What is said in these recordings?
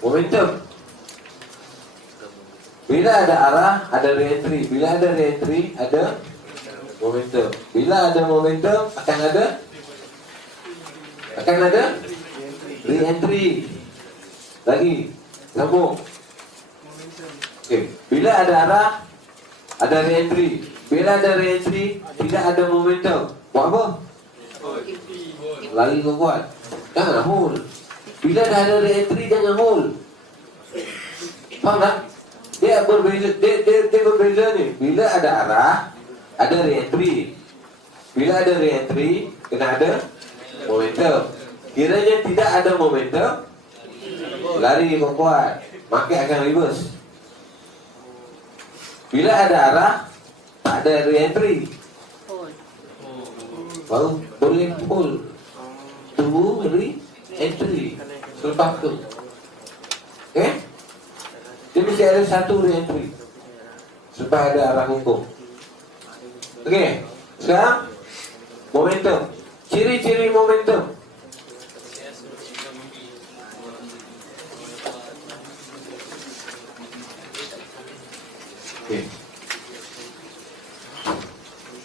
Momentum. Bila ada arah, ada re-entry. Bila ada re-entry, ada momentum. Bila ada momentum, akan ada re-entry. Lagi, sambung. Okay. Bila ada arah, ada re-entry. Bila ada re-entry, tidak ada momentum. Buat apa? Lari kau buat. Jangan hold. Bila dah ada re-entry, jangan hold. Faham tak? Dia berbeza, dia berbeza ni. Bila ada arah, ada re-entry. Bila ada re-entry, kena ada momentum. Kiranya tidak ada momentum, lari kau kuat, market akan reverse. Bila ada arah, tak ada re-entry, baru boleh hold. Tunggu re-entry. Selepas tu, okay? Dia mesti ada satu re-entry supaya ada arah hukum. Okay, sekarang momentum. Ciri-ciri momentum. Okay.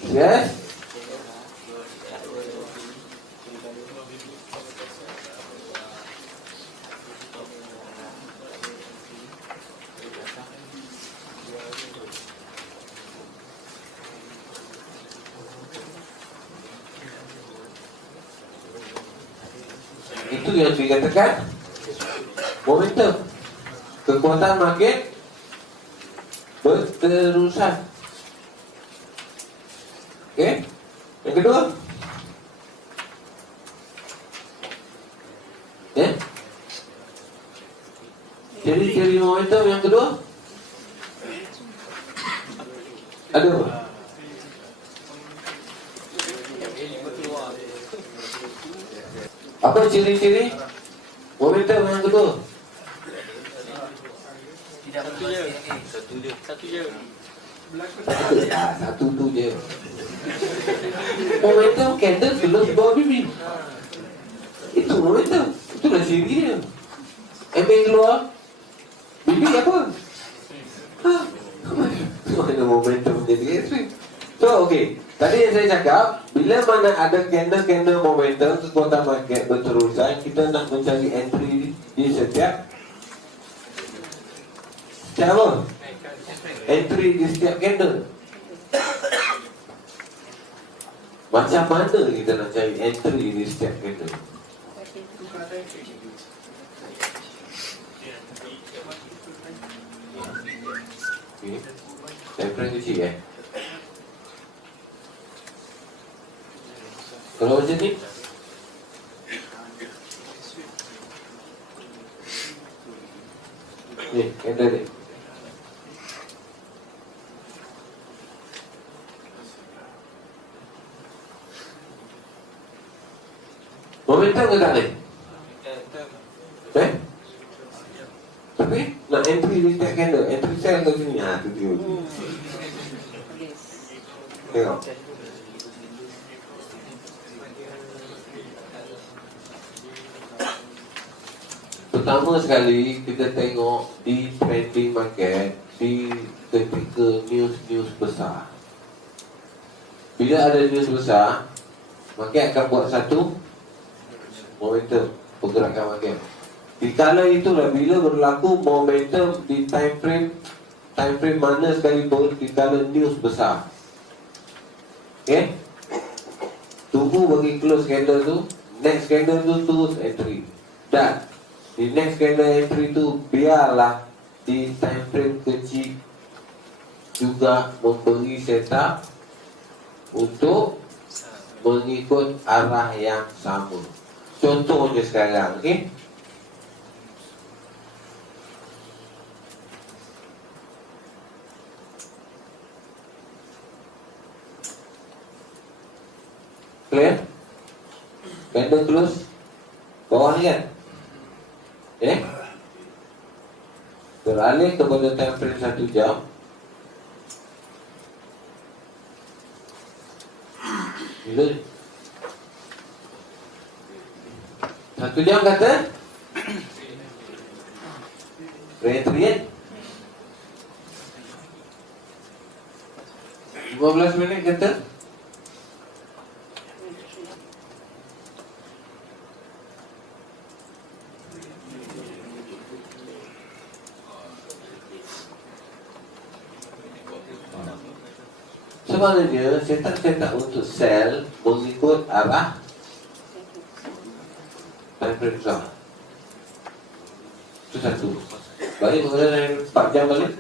Yes. Itu yang dikatakan momentum. Kekuatan market berterusan. Okey. Yang kedua, ciri-ciri momentum yang kedua ada apa? Apa ciri-ciri momentum yang kedua? Satu je. Satu tu je. Momentum candle close bawah bibi. Itu momentum. Itulah ciri dia. MA keluar, bibi apa? Mana momentum jadi ekstrim. So okay, tadi yang saya cakap, bila mana ada candle momentum, kekuatan market berterusan, kita nak mencari entry di setiap apa? Entry di setiap candle. Macam mana kita nak cari entry di setiap candle? Okay. Template kecil Kalau macam ni, ni candle ni. Momentum ke tak ni? Tapi nak entry di setiap candle, entry sell ke sini. Tu dia. Tengok. Pertama sekali kita tengok di trading market, di ketika news besar. Bila ada news besar, market akan buat satu momentum pergerakan market. Dikala itulah bila berlaku momentum di time frame mana sekalipun, dikala news besar. Okay? Tunggu bagi close candle tu, next candle tu terus entry. Dan di next candle entry tu biarlah di time frame kecil juga memberi setup untuk mengikut arah yang sama. Contohnya sekarang, okey? Clear? Candle close bawah ni kan? Beralih kepada time frame 1 jam. Bila 1 jam kata Re-entry kan? 15 minit kata? Sebenarnya cetak-cetak untuk sel mengikut arah time frame besar. Itu satu. Balik mengenai 4 jam balik.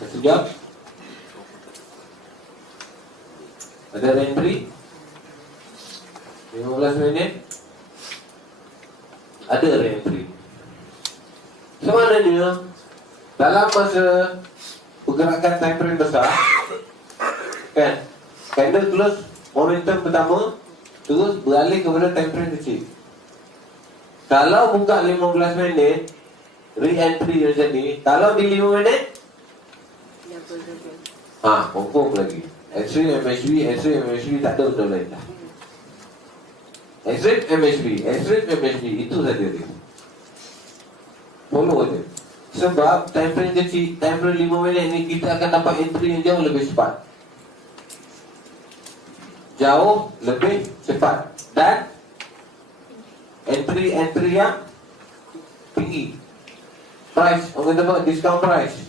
Satu jam. Ada re-entry 15 minit. Ada re-entry. Sebenarnya dalam masa pergerakan time frame besar kan, candle close momentum pertama terus beralih kepada time frame kecil. Kalau buka 15 minit re-entry macam ni, kalau di 5 minit confirm lagi extreme MHB, extreme MHB, tak ada benda lain dah. Extreme MHB itu saja dia. Follow aja. Sebab time frame kecil, time frame 5 minit ni kita akan dapat entry yang jauh lebih cepat. Jauh lebih cepat. Dan entry yang tinggi. Price, orang kata discount price.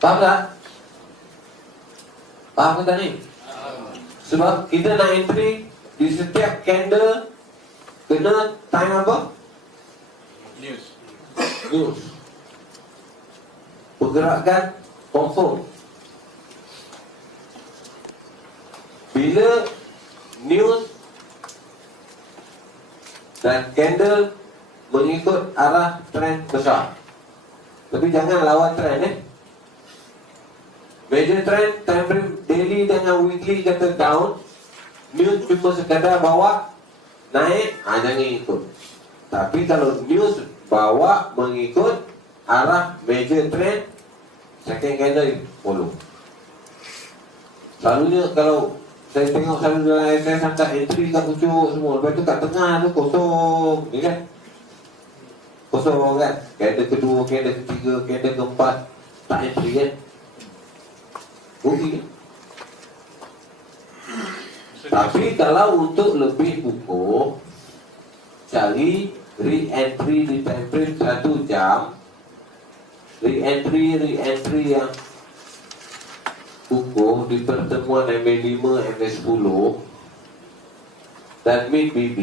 Faham tak? Faham ke tak ni? Sebab kita nak entry di setiap candle kena time apa? News. Pergerakan confirm. Bila news dan candle mengikut arah trend besar. Tapi jangan lawan trend Major trend, time frame daily dengan weekly kata down, news cuma sekadar bawa naik, jangan ikut. Tapi kalau news bawa mengikut arah major trend, second candle follow. Selalunya kalau saya tengok selalu dalam SS angkat entry kat pucuk semua, lepas tu kat tengah tu kosong, ni kan? Kosong kan? Candle kedua, candle ketiga, candle keempat, tak entry kan? Rugi. Tapi kalau untuk lebih ukur, cari re-entry di time frame 1 jam, re-entry yang ukur di pertemuan MA5, MA10 dan mid BB.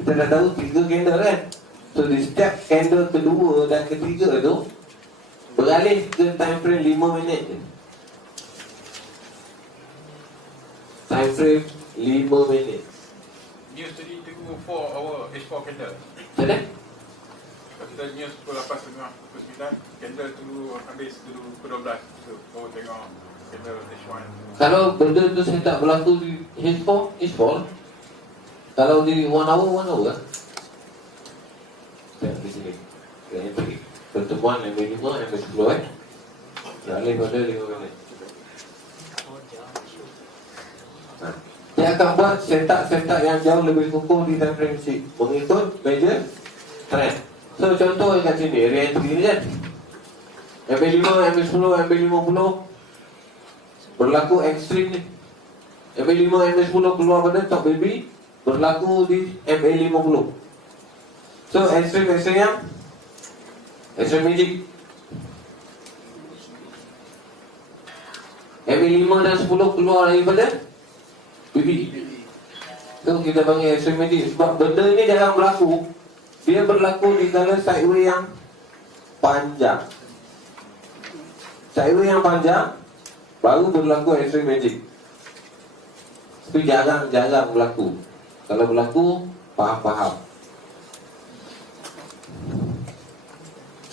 Kita dah tahu 3 candle kan. So di setiap candle kedua dan ketiga tu beralih ke time frame 5 minit je. Time frame 5 minit. News tadi tunggu 4 hour H4 candle. Macam Kalau kita news pukul 8.30, pukul 9, candle tunggu habis dulu pukul 12. So, baru tengok candle H1. Kalau benda tu saya tak berlaku di H4. Kalau di 1 hour kan? Tengok di sini. Pertemuan MA5, MA10 beralih pada 5 minit. Dia akan buat setup yang jauh lebih kukuh di time frame kecil mengikut major trend. So contoh kat sini, re-entry ni kan MA5, MA10, MA50 berlaku ekstrim ni. MA5, MA10 keluar pada top baby, berlaku di MA50. So ekstrim yang ekstrim magic. MA5 dan 10 keluar daripada BB. So kita panggil extreme magic. Sebab benda ni jarang berlaku. Dia berlaku di dalam sideway yang panjang. Sideway yang panjang baru berlaku extreme magic. Tapi jarang berlaku. Kalau berlaku, faham.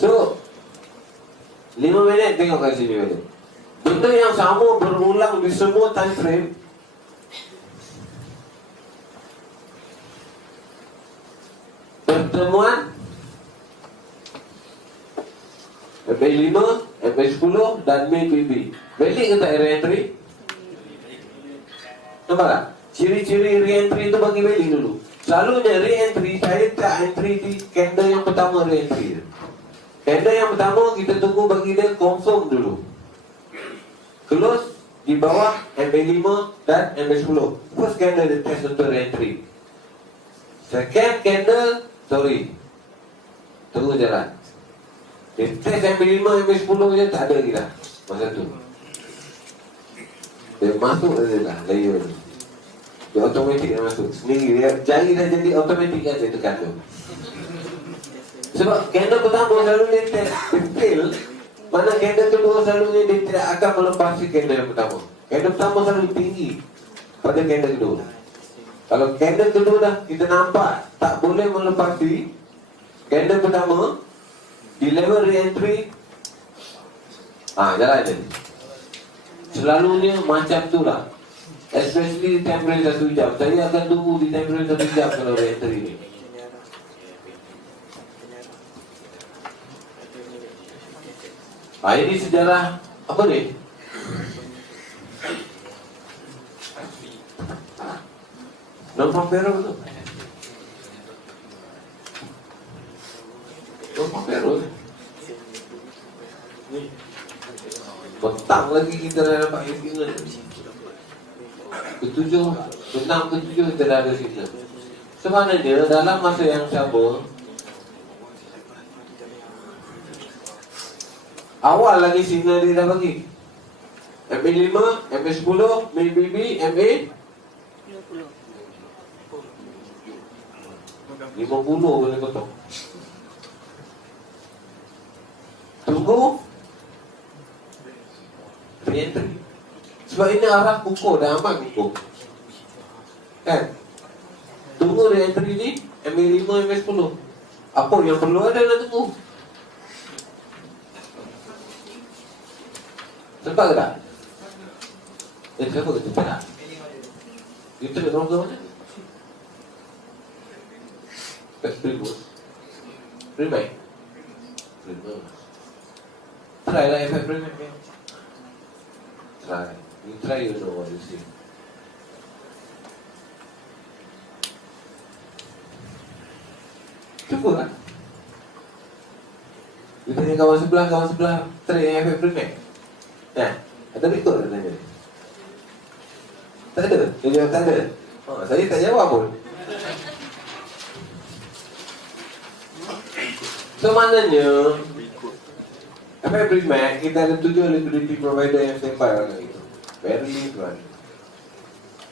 So 5 minit tengok kat sini balik. Benda yang sama berulang di semua time frame. pertemuan MA5, MA10 dan MABB. Valid ke tak re-entry? Nampak tak? Ciri-ciri re-entry itu bagi valid dulu. Selalunya re-entry, saya tak entry di candle yang pertama re-entry. Candle yang pertama kita tunggu bagi dia confirm dulu. Close di bawah MA5 dan MA10. First candle dia test untuk re-entry. Second candle, sorry, tunggu jalan. Dia test MA5, MA10 je tak ada lagi dah masa tu. Dia masuk je lah layer tu. Dia automatik dah masuk sendiri. Dia jari dah jadi automatik kan dia tekan tu. Sebab candle pertama selalu dia test, dia fail. Mana candle kedua selalunya dia tidak akan melepasi candle yang pertama. Candle pertama selalu tinggi pada candle kedua. Kalau candle kedua dah kita nampak tak boleh melepasi candle pertama di level re-entry, jalan je. Selalunya macam tu lah. Especially di temporal 1 jam. Saya akan tunggu di temporal 1 jam kalau re-entry ni. Ini sejarah apa ni? Non-Pampero tu. Non-Pampero tu. Petang lagi kita dah dapat signal. Ketujuh, petang ketujuh kita dah ada signal. Sebenarnya dalam masa yang sama, awal lagi signal dia dah bagi MA5, MA10, MABB, MA 50 boleh potong. Tunggu re-entry. Sebab ini arah kukuh, dah amat kukuh kan. Tunggu re-entry ni MA5, MA10. Apa yang perlu ada nak tunggu. Nampak ke tak? Siapa kata tak? Kita nak tolong ke mana? Kat Primus. Primus. Try lah efek Primus. Try. You try, you know what you see. Cukup lah. You tanya kawan sebelah try efek Primus. Ada rekod tak tanya? Tak ada? Dia jawab tak ada? Saya tak jawab pun. So maknanya efek Primax kita ada 7 liquidity provider yang standby orang itu. Very little.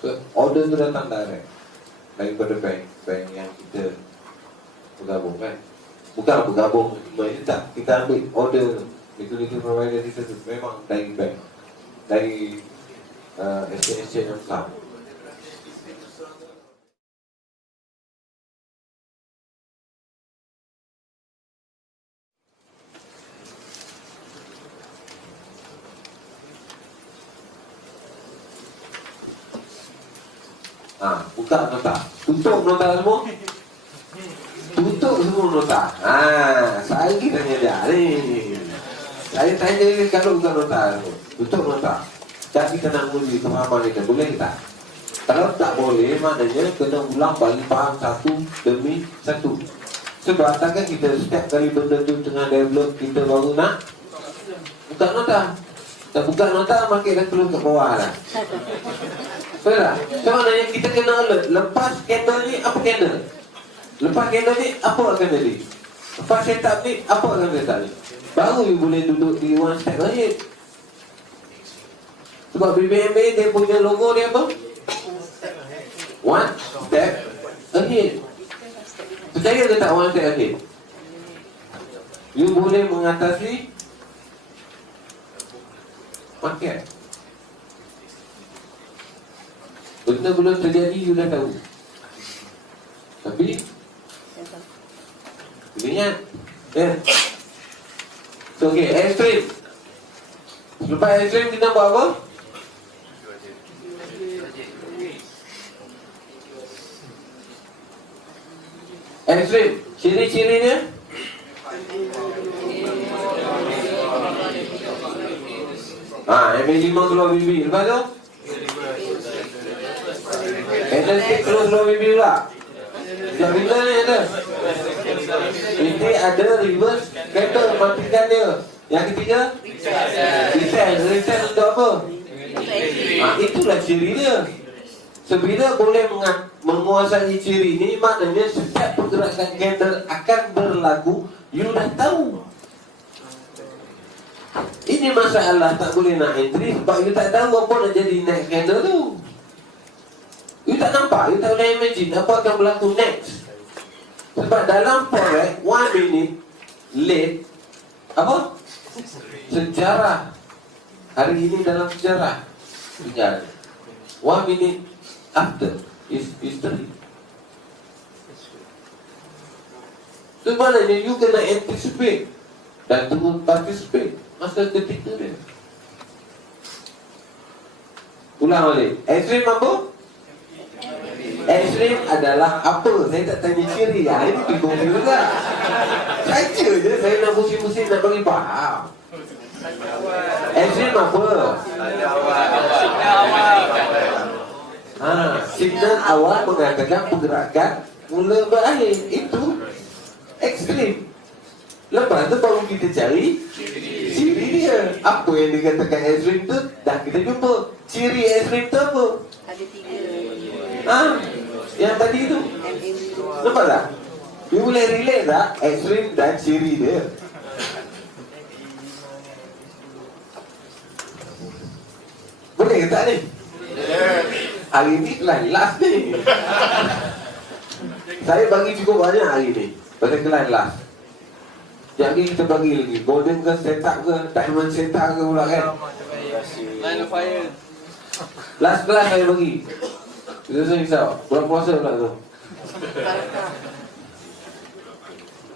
So order tu datang direct daripada bank yang kita bergabung kan. Bukan bergabung, kita ambil order liquidity provider kita tu memang dari bank, dari exchange yang saham. Buka nota, tutup nota semua. Tutup semua nota. Saya tanya dia ni. Saya tanya dia kalau buka nota semua. Tutup nota. Dan kita nak uji pemahaman kita, boleh tak? Kalau tak boleh, maknanya kena ulang balik faham satu demi satu. Sebab takkan kita setiap kali benda tu tengah develop, kita baru nak buka nota. Tak buka nota, makin dah keluar ke bawah lah. Betul tak? So maknanya kita kena alert. Lepas candle ni, apa candle? Lepas candle ni, apa akan jadi? Lepas setup ni, apa akan setup ni? Baru you boleh duduk di one step ahead. Sebab BBMA dia punya logo dia apa? One step ahead. Percaya ke tak one step ahead? You boleh mengatasi market. Benda belum terjadi, you dah tahu. Tapi ingat So okay, extreme. Lepas extreme kita buat apa? Extreme Ciri-cirinya? MA5 keluar bibir. Lepas tu? Candlestick keluar bibir pula. Yang bila ni ada? Ini ada reverse candle, matikan dia. Yang ketiga? Return untuk apa? Itulah ciri dia. So, bila boleh menguasai ciri ni, maknanya setiap pergerakan candle akan berlaku. You dah tahu. Ini masalah tak boleh nak entry sebab you tak tahu apa nak jadi next candle tu. You tak nampak, you tak boleh imagine apa akan berlaku next. Sebab dalam forex 1 minute late apa? Sejarah. Hari ini dalam sejarah. Tinggal 1 minute after is history. So maknanya you kena anticipate dan tunggu participate masa ketika dia. Ulang balik. Extreme apa? Extreme adalah apa? Saya tak tanya ciri. Ini bingung juga. Saja je saya nak musim-musim nak bagi faham. Extreme apa? Signal awal mengatakan pergerakan mula berakhir. Itu extreme. Lepas tu baru kita cari ciri dia. Apa yang dikatakan extreme tu dah kita jumpa. Ciri extreme tu apa? Ada 3. Yang tadi tu. Nampak tak? You boleh relate tak extreme dan ciri dia? Boleh ke tak ni? Hari ni last ni. Saya bagi cukup banyak hari ni. Pasal kelas last. Jadi kita bagi lagi golden ke setup ke diamond setup ke pula kan. Line of fire. Last kelas saya bagi. Kita saya risau. Bulan puasa pula tu.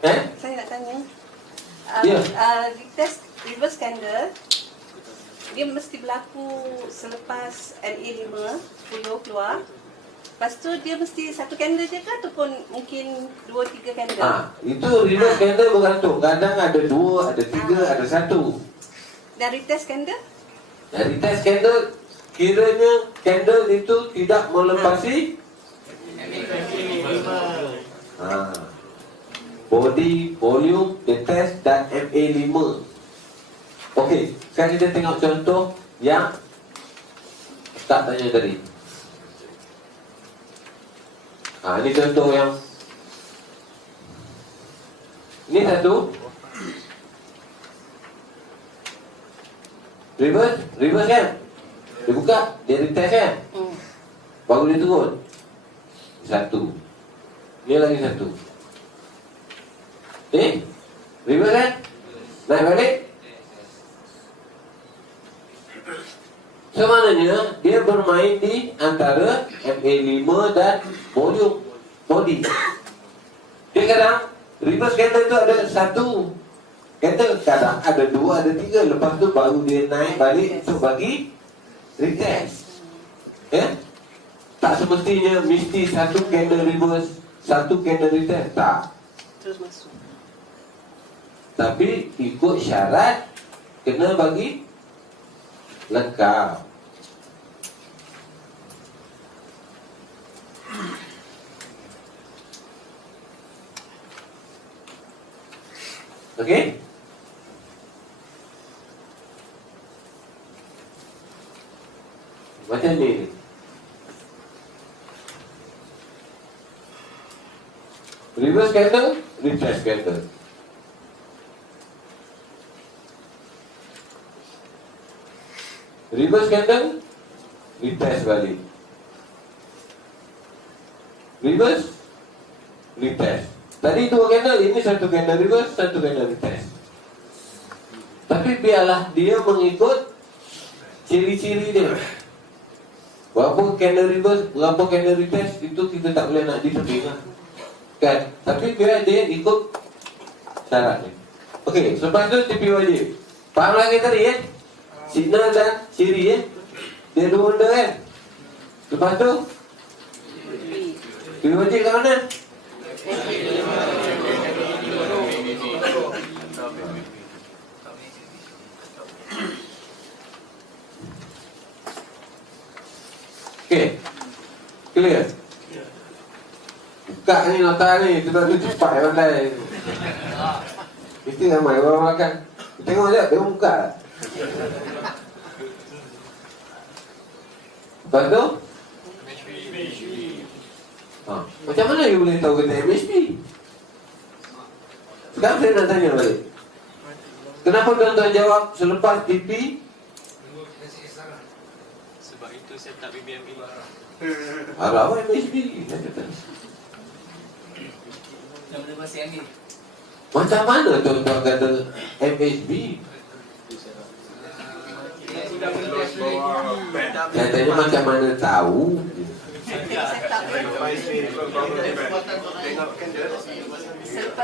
Saya nak tanya. Ya. Retest reverse candle dia mesti berlaku selepas MA5 10 keluar. Lepas tu dia mesti satu candle je ke ataupun mungkin 2-3 candle? Itu reverse candle bergantung. Kadang ada 2, ada 3, ada 1. Dan retest candle? Dan retest candle kiranya candle itu tidak melepasi body, volume, retest dan MA5. Okey, sekarang kita tengok contoh yang tak tanya tadi. Ini contoh yang ini satu reverse kan? Dia buka, dia retest kan? Baru dia turun. Satu. Ni lagi satu. Reverse kan? Naik balik. So maknanya dia bermain di antara MA5 dan volume body. Dia kadang reverse candle itu ada satu candle, kadang ada 2, ada 3. Lepas tu baru dia naik balik untuk bagi retest. Tak semestinya mesti satu candle reverse, satu candle retest. Tak. Terus masuk. Tapi ikut syarat kena bagi lengkap. Okey? Macam ni. Reverse candle, retest candle. Reverse candle, retest balik. Reverse, retest. Tadi 2 candle, ini satu candle reverse, satu candle retest. Tapi biarlah dia mengikut ciri-ciri dia. Berapa candle reverse, berapa candle retest, itu kita tak boleh nak diseting lah. Kan? Tapi biar dia ikut syarat ni. Okey, selepas tu TP wajib. Faham lagi tadi signal dan ciri dia 2 benda kan. Lepas tu TP wajib kat mana? Okey. Clear? Buka ni nota ni, kita tu cepat pandai. Mesti ramai orang makan. Tengok je, dia buka. Lepas tu? Macam mana you boleh tahu kata MHP? Sekarang saya nak tanya balik. Kenapa tuan-tuan jawab selepas TP? Sebab itu saya tak BBME. Harap apa MHP? Macam mana tuan-tuan kata MHP? Saya tanya macam mana tahu? Selepas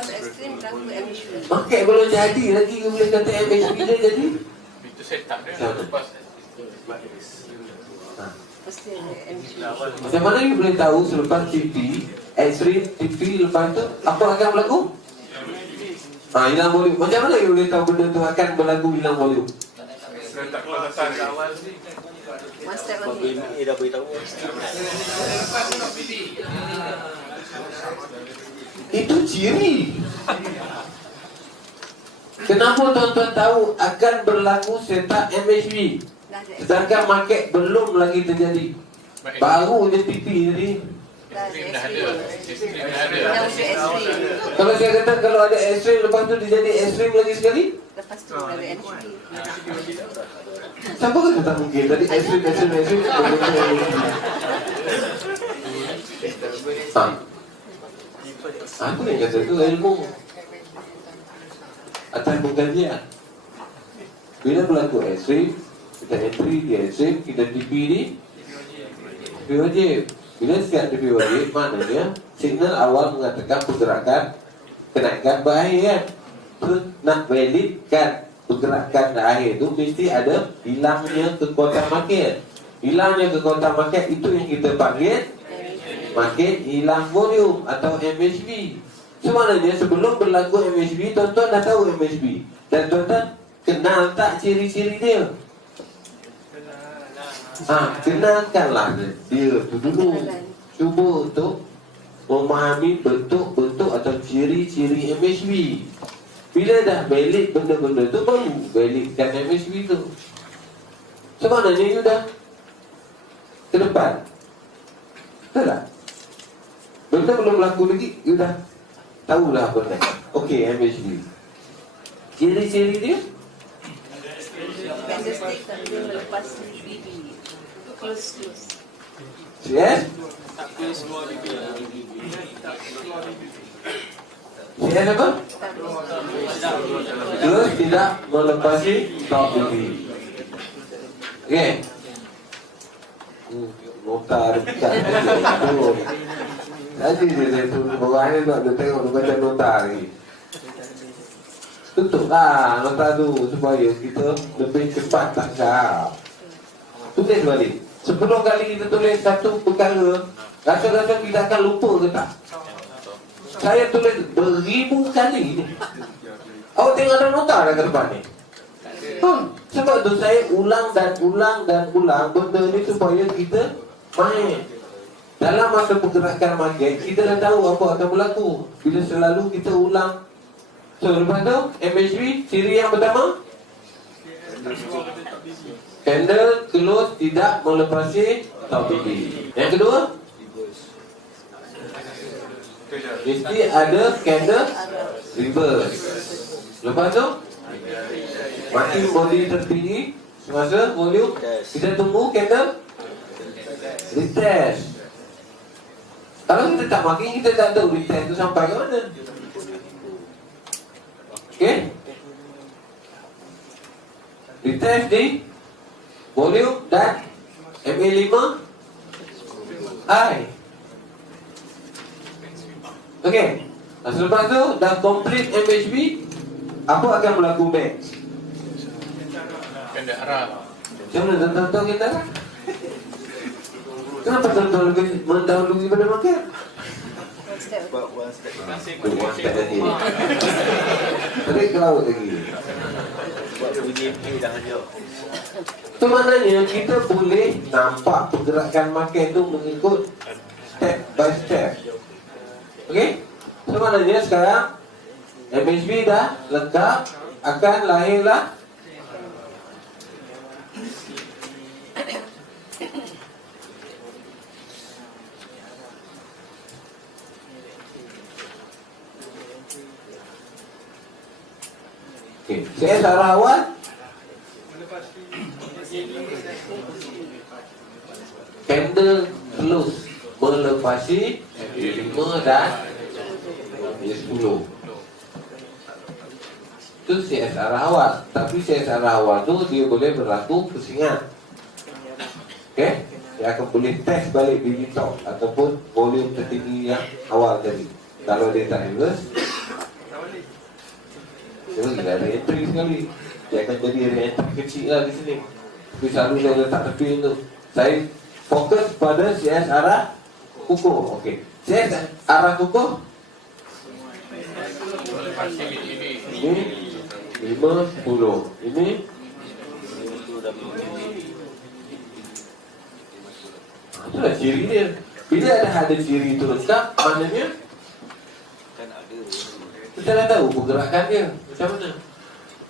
ekstrim berlaku MHP. Makai belum jadi lagi, you boleh kata MHP dia jadi? Itu setup dia lepas. Mesti ada MHP. Macam mana you boleh tahu selepas TP, ekstrim TP lepas tu, apa akan berlaku? Hilang volume. Macam mana you boleh tahu benda tu akan berlaku hilang volume? Letak kelelasan dia. Master lagi. BBME dah beritahu. Itu ciri. Kenapa tuan-tuan tahu akan berlaku setup MHP? Dah ada Sedangkan market belum lagi terjadi. Baru je TP tadi. Ekstrim dah ada. Ekstrim dah ada. Dah usia ekstrim. Kalau saya kata kalau ada ekstrim lepas tu dia jadi ekstrim lagi sekali, Lepas tu ada MHP. siapa kata tak mungkin? Tadi ekstrim. Aku yang kata tu ilmu atas pengkajian. Bila berlaku ekstrim, kita entry di ekstrim, kita TP di TP wajib. Bila siap TP wajib, maknanya signal awal mengatakan pergerakan kenaikan berakhir kan. Terus nak validkan pergerakan akhir tu mesti ada hilangnya kekuatan market. Hilangnya kekuatan market itu yang kita panggil market hilang volume atau MHP. Sebenarnya sebelum berlaku MHP, tuan-tuan dah tahu MHP. Dan tuan-tuan kenal tak ciri-ciri dia? Kenalkanlah dia tu dulu. Cuba untuk memahami bentuk-bentuk atau ciri-ciri MHP. Bila dah valid benda-benda tu, baru validkan MHP tu. Sebenarnya you dah ke depan. Betul tak? Benda belum berlaku lagi, you dah tahulah benda. Okey, MHP. Ciri-ciri dia? Candlestick sambil melepas BB. Close. Yes? Tak close luar BBME. Yes apa? Terus tidak melepasi top BB. Okey. Nota dekat tu. Tadi dia tu orang ni nak tengok dia baca nota ni. Tutuplah nota tu supaya kita lebih cepat tangkap. Tulis balik. 10 kali kita tulis satu perkara, rasa-rasa kita akan lupa ke tak? Saya tulis beribu kali ni. Awak tengok ada nota dah ke depan ni? Sebab tu saya ulang dan ulang benda ni supaya kita main. Dalam masa pergerakan market, kita dah tahu apa akan berlaku. Bila selalu kita ulang. So, lepas tu, MHP, ciri yang pertama, candle close tidak melepasi top BB. Yang kedua, mesti ada candle reverse. Lepas tu, makin body tertinggi semasa volume, kita tunggu candle retest. Kalau kita tak makin, kita tak tahu retest tu sampai ke mana. Okey? Retest di volume dan MA5 high. Okey. Selepas tu dah complete MHP, apa akan berlaku next? Kena arah. Macam mana tuan-tuan tahu kita lah? Kenapa tuan-tuan lebih mendahului pada market? step. Terima kasih Tu one step lagi. Ah. Tarik ke laut lagi. Buat BBMP jangan jauh. Itu maknanya kita boleh nampak pergerakan market tu mengikut step by step. Okey? Itu maknanya sekarang MHB dah lengkap, akan lahirlah okey, saya sarah awal candle close melepasi 5 dan 10. Itu CSR awal. Tapi CSR awal tu dia boleh berlaku pusingan. Okey? Dia akan boleh test balik BB top ataupun volume tertinggi yang awal tadi. Kalau dia tak reverse, dia bagi ada entry sekali. Dia akan jadi entry kecil lah di sini. Tapi selalu saya letak tepi tu. Saya fokus pada CS arah kukuh. Okey. CS arah kukuh ini 5, 10. Ini itulah ciri dia. Bila ada ciri itu lengkap, maknanya kita dah tahu pergerakan dia macam mana,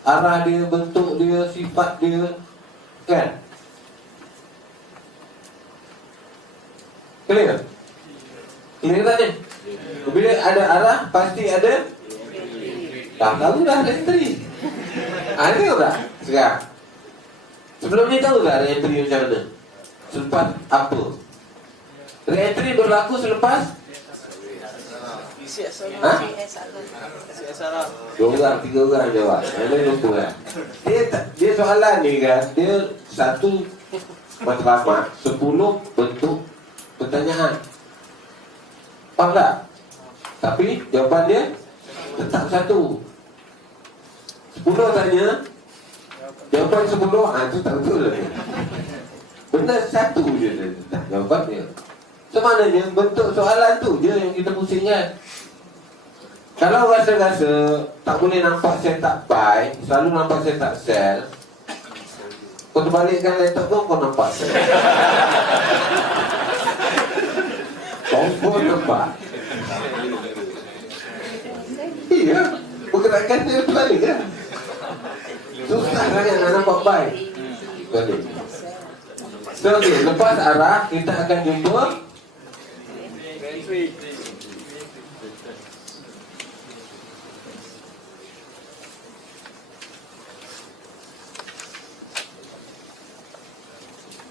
arah dia, bentuk dia, sifat dia, kan? Clear? Clear tak ni? Bila ada arah, pasti ada. Dah tahu dah entry. Tahu tak sekarang? Sebelum ni tahu tak re-entry macam mana? Selepas apa? Re-entry berlaku selepas ha? CSR. 2 orang, 3 orang jawab. Yang lain lupa kan? Dia soalan ni kan, dia satu matlamat 10 bentuk pertanyaan. Faham tak? Tapi jawapan dia tetap satu. 10 tanya, jawapan 10, itu tak betul lah. Benar satu je jawapan dia. Sebenarnya bentuk soalan tu je yang kita pusingkan. Kalau rasa-rasa tak boleh nampak setup buy, selalu nampak setup sell, kau terbalikkan laptop kau, kau nampak sell. Kau pun nampak. Iya, pergerakan dia terbalik kan. Susah sangat nak nampak buy. Balik. So, okay, lepas arah kita akan jumpa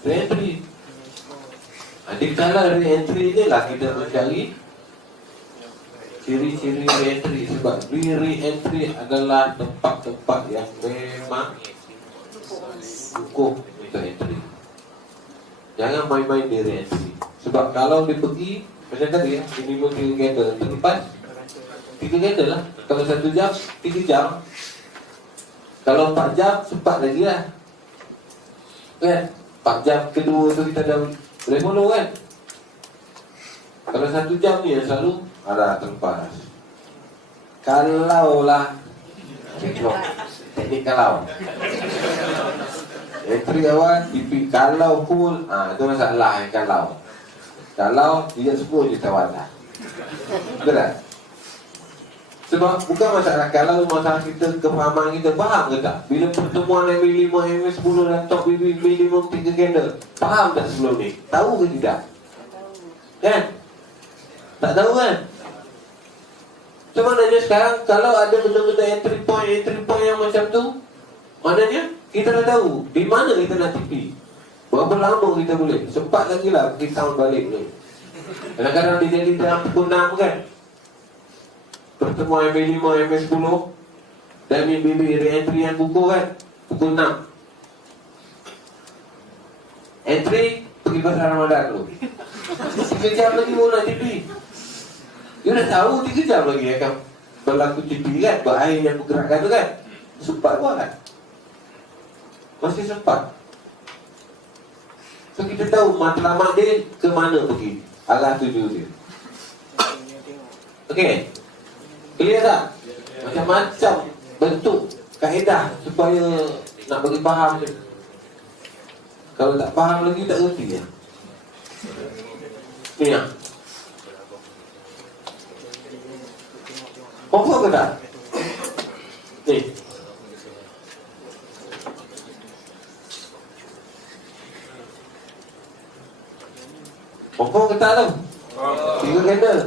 re-entry. Dikala re-entry ni lah kita mencari ciri-ciri re-entry. Sebab re-entry adalah tempat-tempat yang memang cukup untuk entry. Jangan main-main di re-entry. Sebab kalau dia pergi macam tadi ya, minimum 3 candle, terlepas 3 candle lah. Kalau 1 jam, 3 jam. Kalau 4 jam, sempat lagi lah. Kan? 4 jam kedua tu kita dah boleh follow kan. Kalau 1 jam ni yang selalu ada terlepas. Kalau lah teknik kalau entry awal tipi kalau full, itu masalah yang kalau dia semua je tawar lah. Betul tak? Sebab bukan masalah kalau, masalah kita kefahaman kita. Faham ke tak? Bila pertemuan MA5, MA10 dan top BB minimum 3 candle, faham tak sebelum ni? Tahu ke tidak? Kan? Tak tahu kan? So maknanya sekarang kalau ada benda-benda entry point yang macam tu, maknanya kita dah tahu di mana kita nak tipi. Berapa lama kita boleh? Sempat lagi lah kita tahun balik ni. Kadang-kadang dia jadi dalam pukul 6 kan. Pertemuan MA5, MA10 dan BB re-entry yang buku kan pukul 6. Entry pergi pasar Ramadan dulu. 3 jam lagi pun nak tipi. Dia dah tahu 3 jam lagi akan berlaku tipi kan. Berair yang bergerakkan tu kan. Sempat buat. Masih sempat. So kita tahu matlamat dia ke mana pergi, arah tuju dia. Okey. Clear tak? Macam-macam bentuk kaedah supaya nak bagi faham ni. Kalau tak faham lagi tak reti ya. Ni ya. Confirm ke tak? Ni. Confirm ke tak tu? Tiga candle.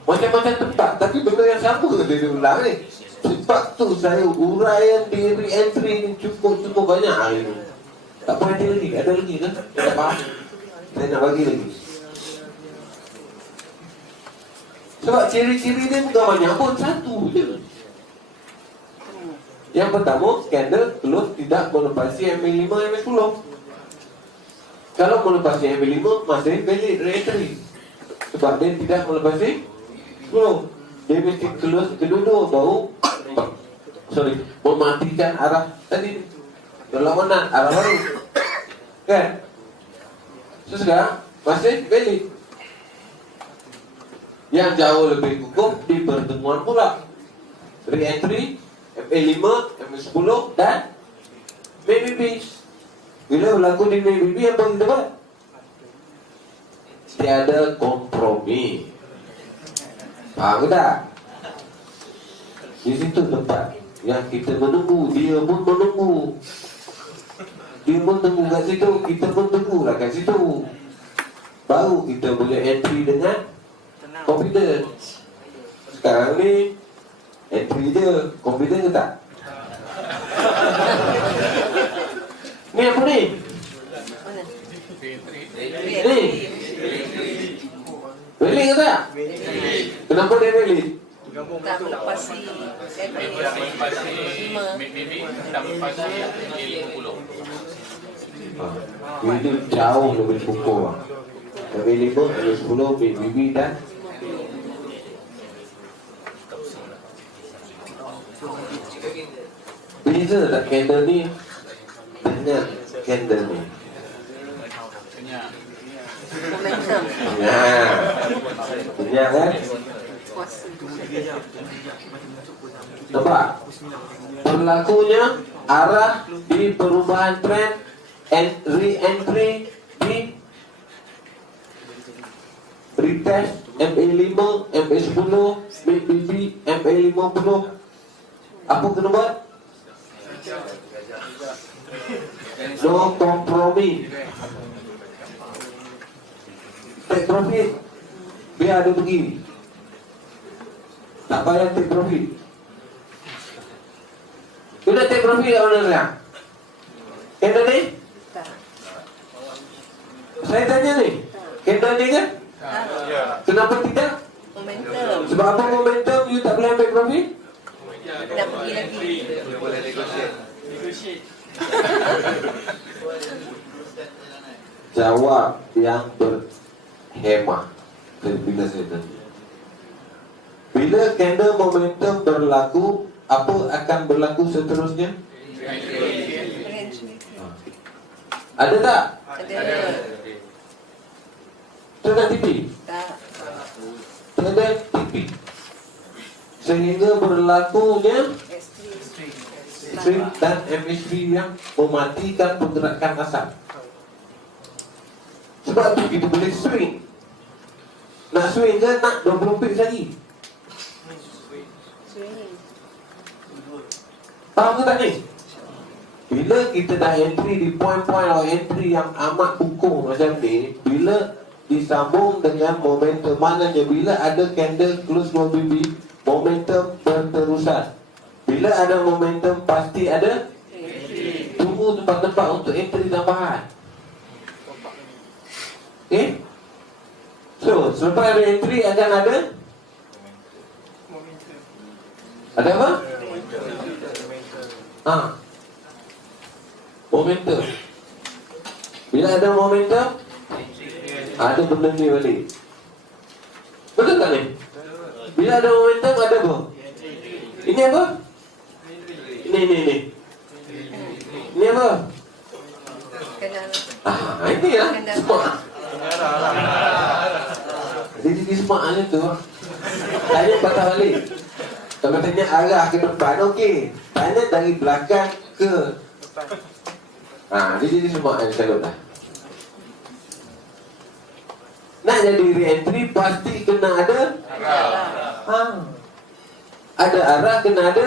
Macam-macam tempat, tapi benda yang sama dia ulang ni. Sebab tu saya uraian di re-entry ni cukup banyak hari ni. Tak apa ada lagi? Ada lagi ke? Tak faham? Saya nak bagi lagi. Sebab ciri-ciri dia bukan banyak pun, satu je. Yang pertama, candle close tidak melepasi MA5, MA10. Kalau melepasi MA5, masih valid re-entry. Sebab dia tidak melepasi 10. Dia mesti close kedua-dua baru mematikan arah tadi. Berlawanan arah baru. Kan? So sekarang masih valid. Yang jauh lebih kukuh di pertemuan pula. Re-entry MA5, MA10 dan MABB. Bila berlaku di MABB, apa kita buat? Tiada kompromi. Faham ke tak? Di situ tempat yang kita menunggu, dia pun menunggu. Dia pun tunggu kat situ, kita pun tunggulah kat situ. Baru kita boleh entry dengan confidence. Sekarang ni entry je, confidence ke tak? Ni apa ni? Mana? Ni valid ke tak? Kenapa dia valid? Tak melepasi MA5. Itu jauh lebih kukuh. MA5, MA10, MABB dan beza tak candle ni dengan candle ni? Momentum. Banyak kan? Kuasa. Nampak? Berlakunya arah di perubahan trend and re-entry di retest MA5, MA10, MABB, MA50. Apa kena buat? No kompromi. Take profit. Biar ada pergi. Tak payah take profit. Sudah take profit kat mana sekarang? Candle ni? Tak. Saya tanya ni. Candle ni kan? Ya. Kenapa tidak? Momentum. Sebab apa momentum you tak boleh ambil profit? Dah pergi lagi. Boleh negotiate. Jawab yang berhemah. Bila saya tanya. Bila candle momentum berlaku, apa akan berlaku seterusnya? Re-entry. Ada tak? Ada. Tidak TP? Tak. Tidak TP. Sehingga berlakunya string dan MA3 yang mematikan pergerakan asap. Sebab tu kita boleh swing. Nak swing ke nak 20 pips lagi? Swinging. Faham ke tak ni? Bila kita dah entry di point-point atau entry yang amat hukum macam ni, bila disambung dengan momentum, maknanya bila ada candle close low BB, momentum berterusan. Bila ada momentum, pasti ada tunggu tempat-tempat untuk entry tambahan. Okay? So, selepas ada entry akan ada apa? Momentum. Bila ada momentum, ada benda ni balik. Betul tak ni? Bila ada momentum, ada apa? Ini apa? Ini. Ini apa? Ini lah. Smart. Jadi smart tu. Tanya patah balik. Kalau tanya arah ke depan, okey. Tanya dari belakang ke. Dia jadi semua yang salut dah. Nak jadi re-entry pasti kena ada arah. Ada arah kena ada.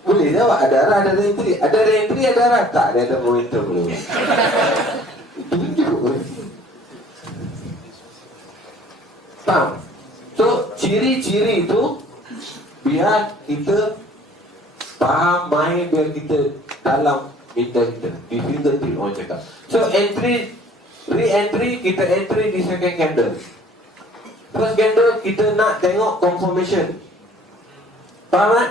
Boleh jawab ada arah ada re-entry. Ada re-entry ada arah tak? Ada momentum dulu. Tunjuk. Faham? So ciri-ciri itu biar kita faham main, biar kita dalam minda kita di fingertip orang cakap. So entry, re-entry, kita entry di second candle. First candle kita nak tengok confirmation. Faham tak?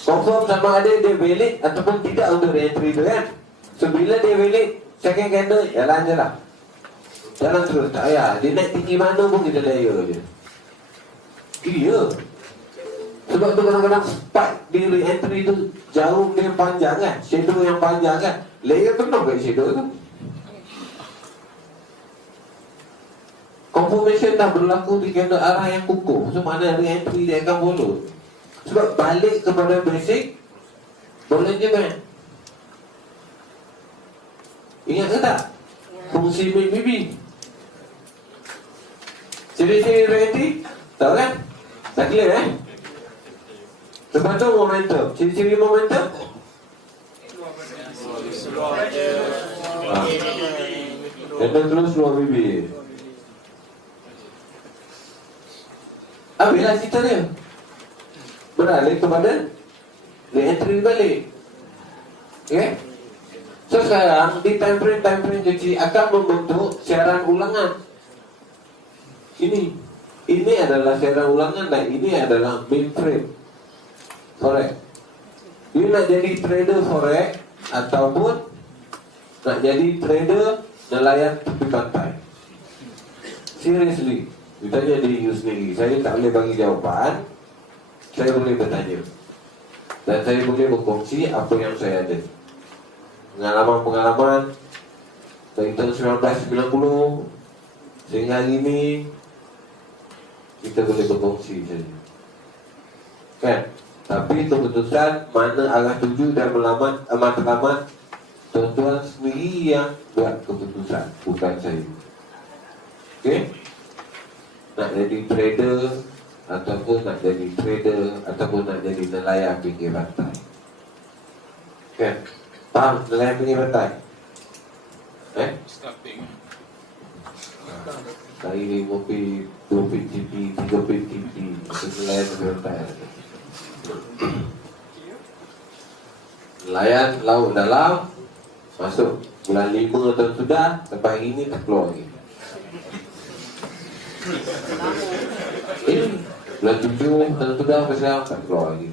Confirm sama ada dia valid ataupun tidak untuk re-entry tu kan. So bila dia valid, second candle jalan je lah. Jalan terus, tak payah. Dia naik tinggi mana pun kita daya je. Iya. Sebab tu kadang-kadang spike di re-entry tu jarum dia panjang kan, shadow yang panjang kan. Layer penuh kat shadow tu. Confirmation dah berlaku di candle arah yang kukuh. So mana re-entry dia akan follow. Sebab balik kepada basic Boleh kan? Ingat ke tak? Fungsi BBB. Ciri-ciri re-entry tahu kan? Dah clear eh? Lepas tu momentum. Ciri-ciri momentum Candle terus keluar bibir. Habislah cerita dia. Beralih kepada re-entry balik. Okay? So sekarang di time frame cuci akan membentuk siaran ulangan. Ini adalah siaran ulangan dan ini adalah main frame forex. You nak jadi trader forex ataupun nak jadi trader nelayan tepi pantai? Seriously, you tanya diri you sendiri. Saya tak boleh bagi jawapan. Saya boleh bertanya dan saya boleh berkongsi apa yang saya ada. Pengalaman dari tahun 1990 sehingga hari ini kita boleh berkongsi saja. Kan? Tapi keputusan mana arah tuju dan matlamat tuan-tuan sendiri yang buat keputusan, bukan saya. Okay? Nak jadi trader ataupun nak jadi trader ataupun nak jadi nelayan pinggir pantai. Kan? Faham nelayan pinggir pantai? Dari 5 pi, 2 pi TP, 3 pi TP, nelayan pinggir pantai. Nelayan laut dalam masuk bulan 5 tahun sudah, sampai hari ini tak keluar lagi. Bulan 7 tahun sudah, sampai sekarang tak keluar lagi.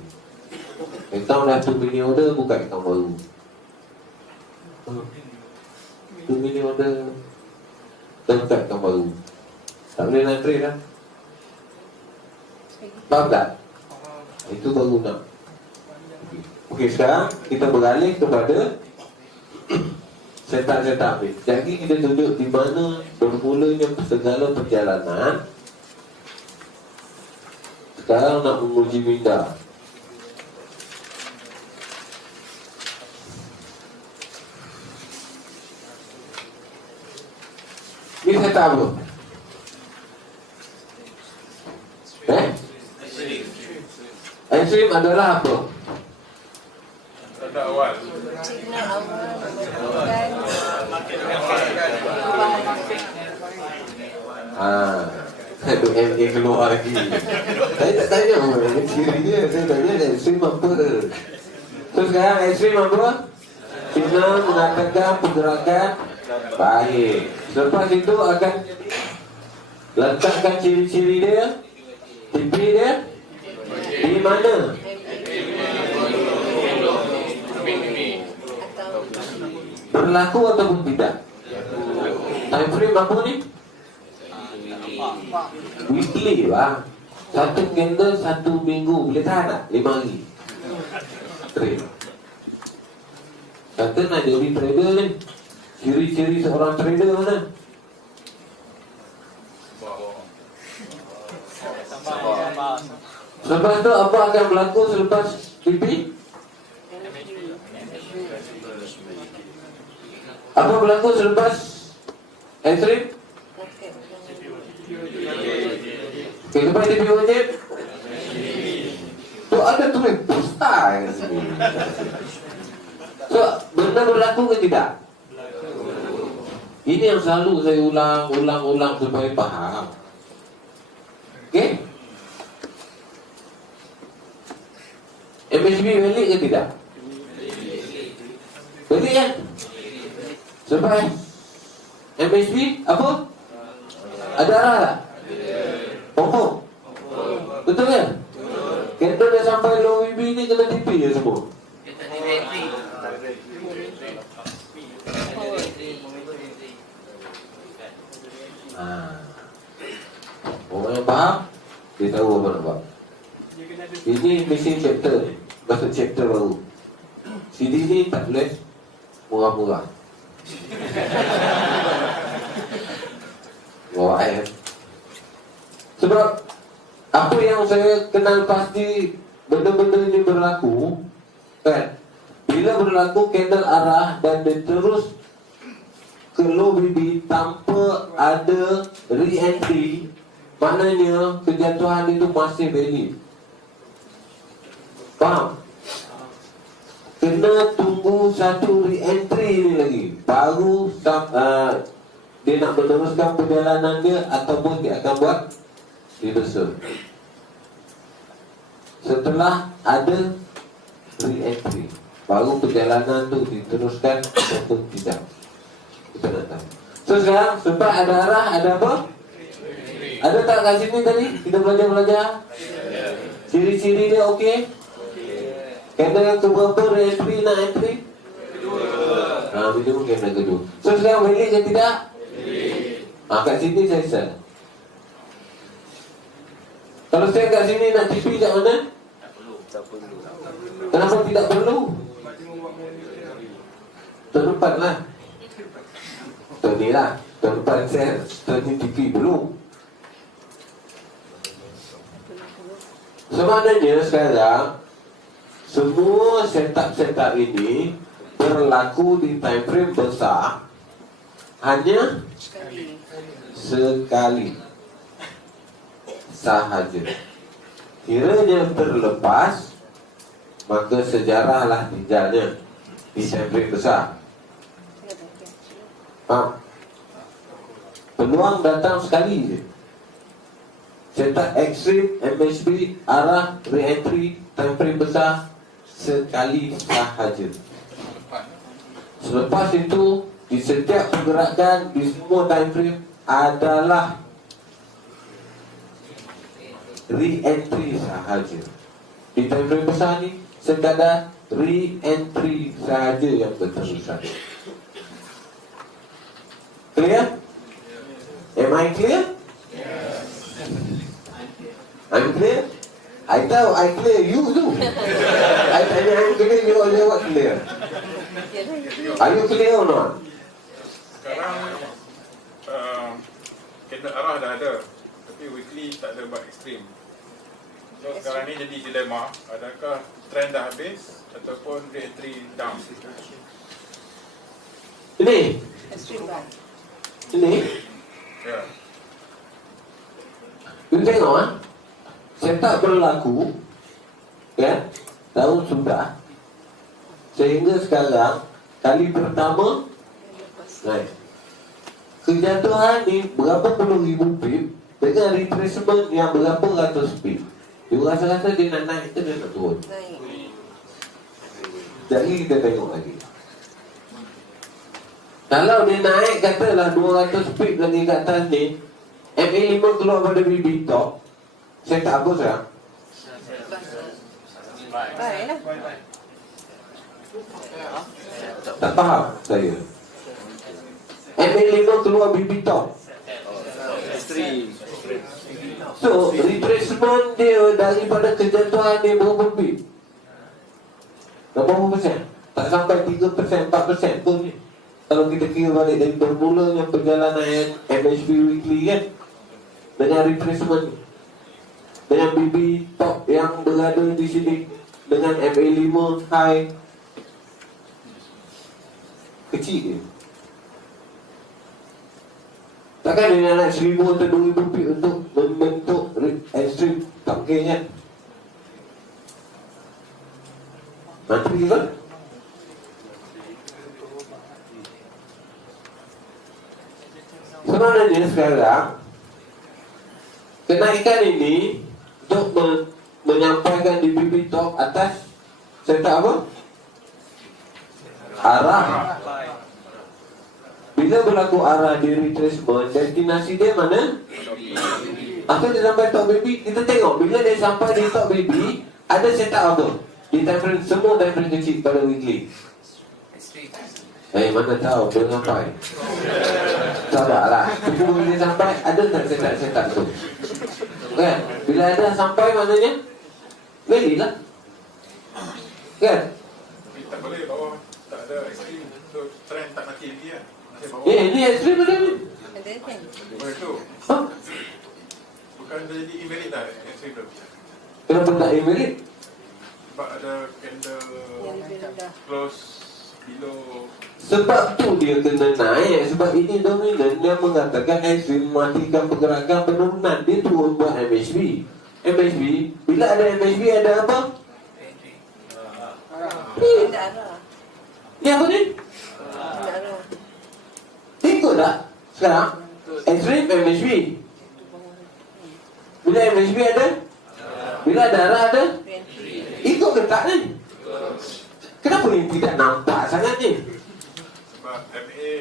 Account dah 2 mini order, buka account baru. 2 mini order, buka account baru. Tak boleh nak trade lah. Faham tak? Itu baru nak. Okey, sekarang kita beralih kepada setup ni. Jadi kita tunjuk di mana bermulanya segala perjalanan. Sekarang nak menguji minda. Ini setup apa? Extreme adalah apa? Ada awal. Cina awal dan Itu MA keluar lagi. Saya tak tanya ciri dia. Saya tanya extreme apa. So sekarang extreme apa? Cina mengatakan pergerakan baik. Selepas itu akan letakkan ciri-ciri dia, tipi dia di mana? Berlaku ataupun tidak? Time frame apa ni? Weekly lah. Satu candle 1 minggu. Boleh tahan tak? 5 hari trade. Kata nak jadi trader ni, ciri-ciri seorang trader mana? Selepas tu apa akan berlaku selepas BP? Apa berlaku selepas entry? Okay, lepas DP wajib tu ada tulis besar kat sini. So, benda berlaku ke tidak? Ini yang selalu saya ulang supaya faham. Okay? MHB valid ke tidak? Valid kan? Sebab MHB apa? Ada arah tak? Pokok? Betul kan? Candle dah sampai low VB ni kena TP je semua. Orang yang faham, dia tahu apa nak buat. Ini missing chapter, masuk chapter baru. CD ni tak boleh murah-murah. Wah, sebab apa yang saya kenal pasti benda-benda ini berlaku kan? Bila berlaku candle arah dan dia terus ke low BB tanpa ada re-entry, maknanya kejatuhan itu masih valid. Faham? Kena tunggu satu re-entry ni lagi baru dia nak meneruskan perjalanan dia ataupun dia akan buat reversal. Setelah ada re-entry, baru perjalanan tu diteruskan ataupun tidak. Kita nak tahu. So sekarang sebab ada arah, ada apa? Ada tak kat sini tadi? Kita belajar. Ciri-ciri dia okey? Candle yang keberapa re-entry nak entry? Kedua. Minimum candle kedua. So sekarang valid ke tidak? Kat sini saya sell. Kalau saya kat sini nak TP kat mana? Tak perlu. Kenapa tidak perlu? Terdepan lah. Ni lah. Terdepan sell. Terdepan TP belum. Sebenarnya sekarang semua setup ini berlaku di time frame besar hanya sekali sahaja. Kiranya terlepas, maka sejarahlah tinggalnya di time frame besar. Peluang datang sekali je. Setup ekstrim, MHB, arah, re-entry, time frame besar sekali sahaja. Selepas itu, di setiap pergerakan di semua time frame adalah re-entry sahaja. Di time frame besar ni sekadar re-entry sahaja yang berterusan. Clear? Am I clear? I'm clear? I tahu I clear, you tu. I tanya I'm clear, you all jawab clear. Are you clear or not? Sekarang candle arah dah ada, tapi weekly tak ada buat ekstrim. So sekarang ni jadi dilema, adakah trend dah habis ataupun re-entry down? Ini? Ini? Ya. You tengok setup berlaku kan, tahun sudah, sehingga sekarang kali pertama naik. Kejatuhan ni berapa puluh ribu pip dengan retracement yang berapa ratus pip. You rasa-rasa dia nak naik ke dia nak turun? Jadi kita tengok lagi. Kalau dia naik katalah 200 pip lagi kat atas ni, MA5 keluar pada BB top, saya tak apa sekarang. Baiklah. Tak faham saya. MA5 keluar BB top. So, retracement dia daripada kejatuhan dia berapa pip? Berapa persen? Tak sampai 3%, 4% pun ni. Kalau kita kira balik dari bermulanya perjalanan MHB weekly kan, dengan retracement ni. dengan BB top yang berada di sini dengan MA5 high, kecil dia. Takkan dia nak 1,000 atau 2,000 pip untuk membentuk extreme tangkainya. Nanti juga sebenarnya sekarang kenaikan ini untuk menyampaikan di BB top atas serta apa? Arah. Bila berlaku arah di retracement, destinasi dia mana? After dia sampai top BB, kita tengok bila dia sampai di top BB, ada setup apa? Di time frame, semua time frame kecil pada weekly. Mana tahu belum sampai. Sabarlah. Bila dia sampai, ada tak setup tu? Kan? Bila ada sampai maknanya belilah. Kan? Tapi tak boleh bawah, tak ada ekstrim. So trend tak mati lagi kan. Masih bawah. Ini ekstrim ada ni. Ada kan? Boleh tu. Ha? Bukan dah jadi invalid dah ekstrim tu. Kenapa tak invalid? Sebab ada candle Yang rendah. close below. Sebab tu dia kena naik. Sebab ini dominan yang mengatakan ekstrim mematikan pergerakan penurunan. Dia turun buat MHB. MHB, bila ada MHB ada apa? Ada arah. Ni apa ni? Ada arah. Ikut tak? Sekarang ekstrim MHB. Bila MHB ada? Bila ada arah ada? Ikut ke tak ni? Kenapa ni tidak nampak sangat ni? Sebab MA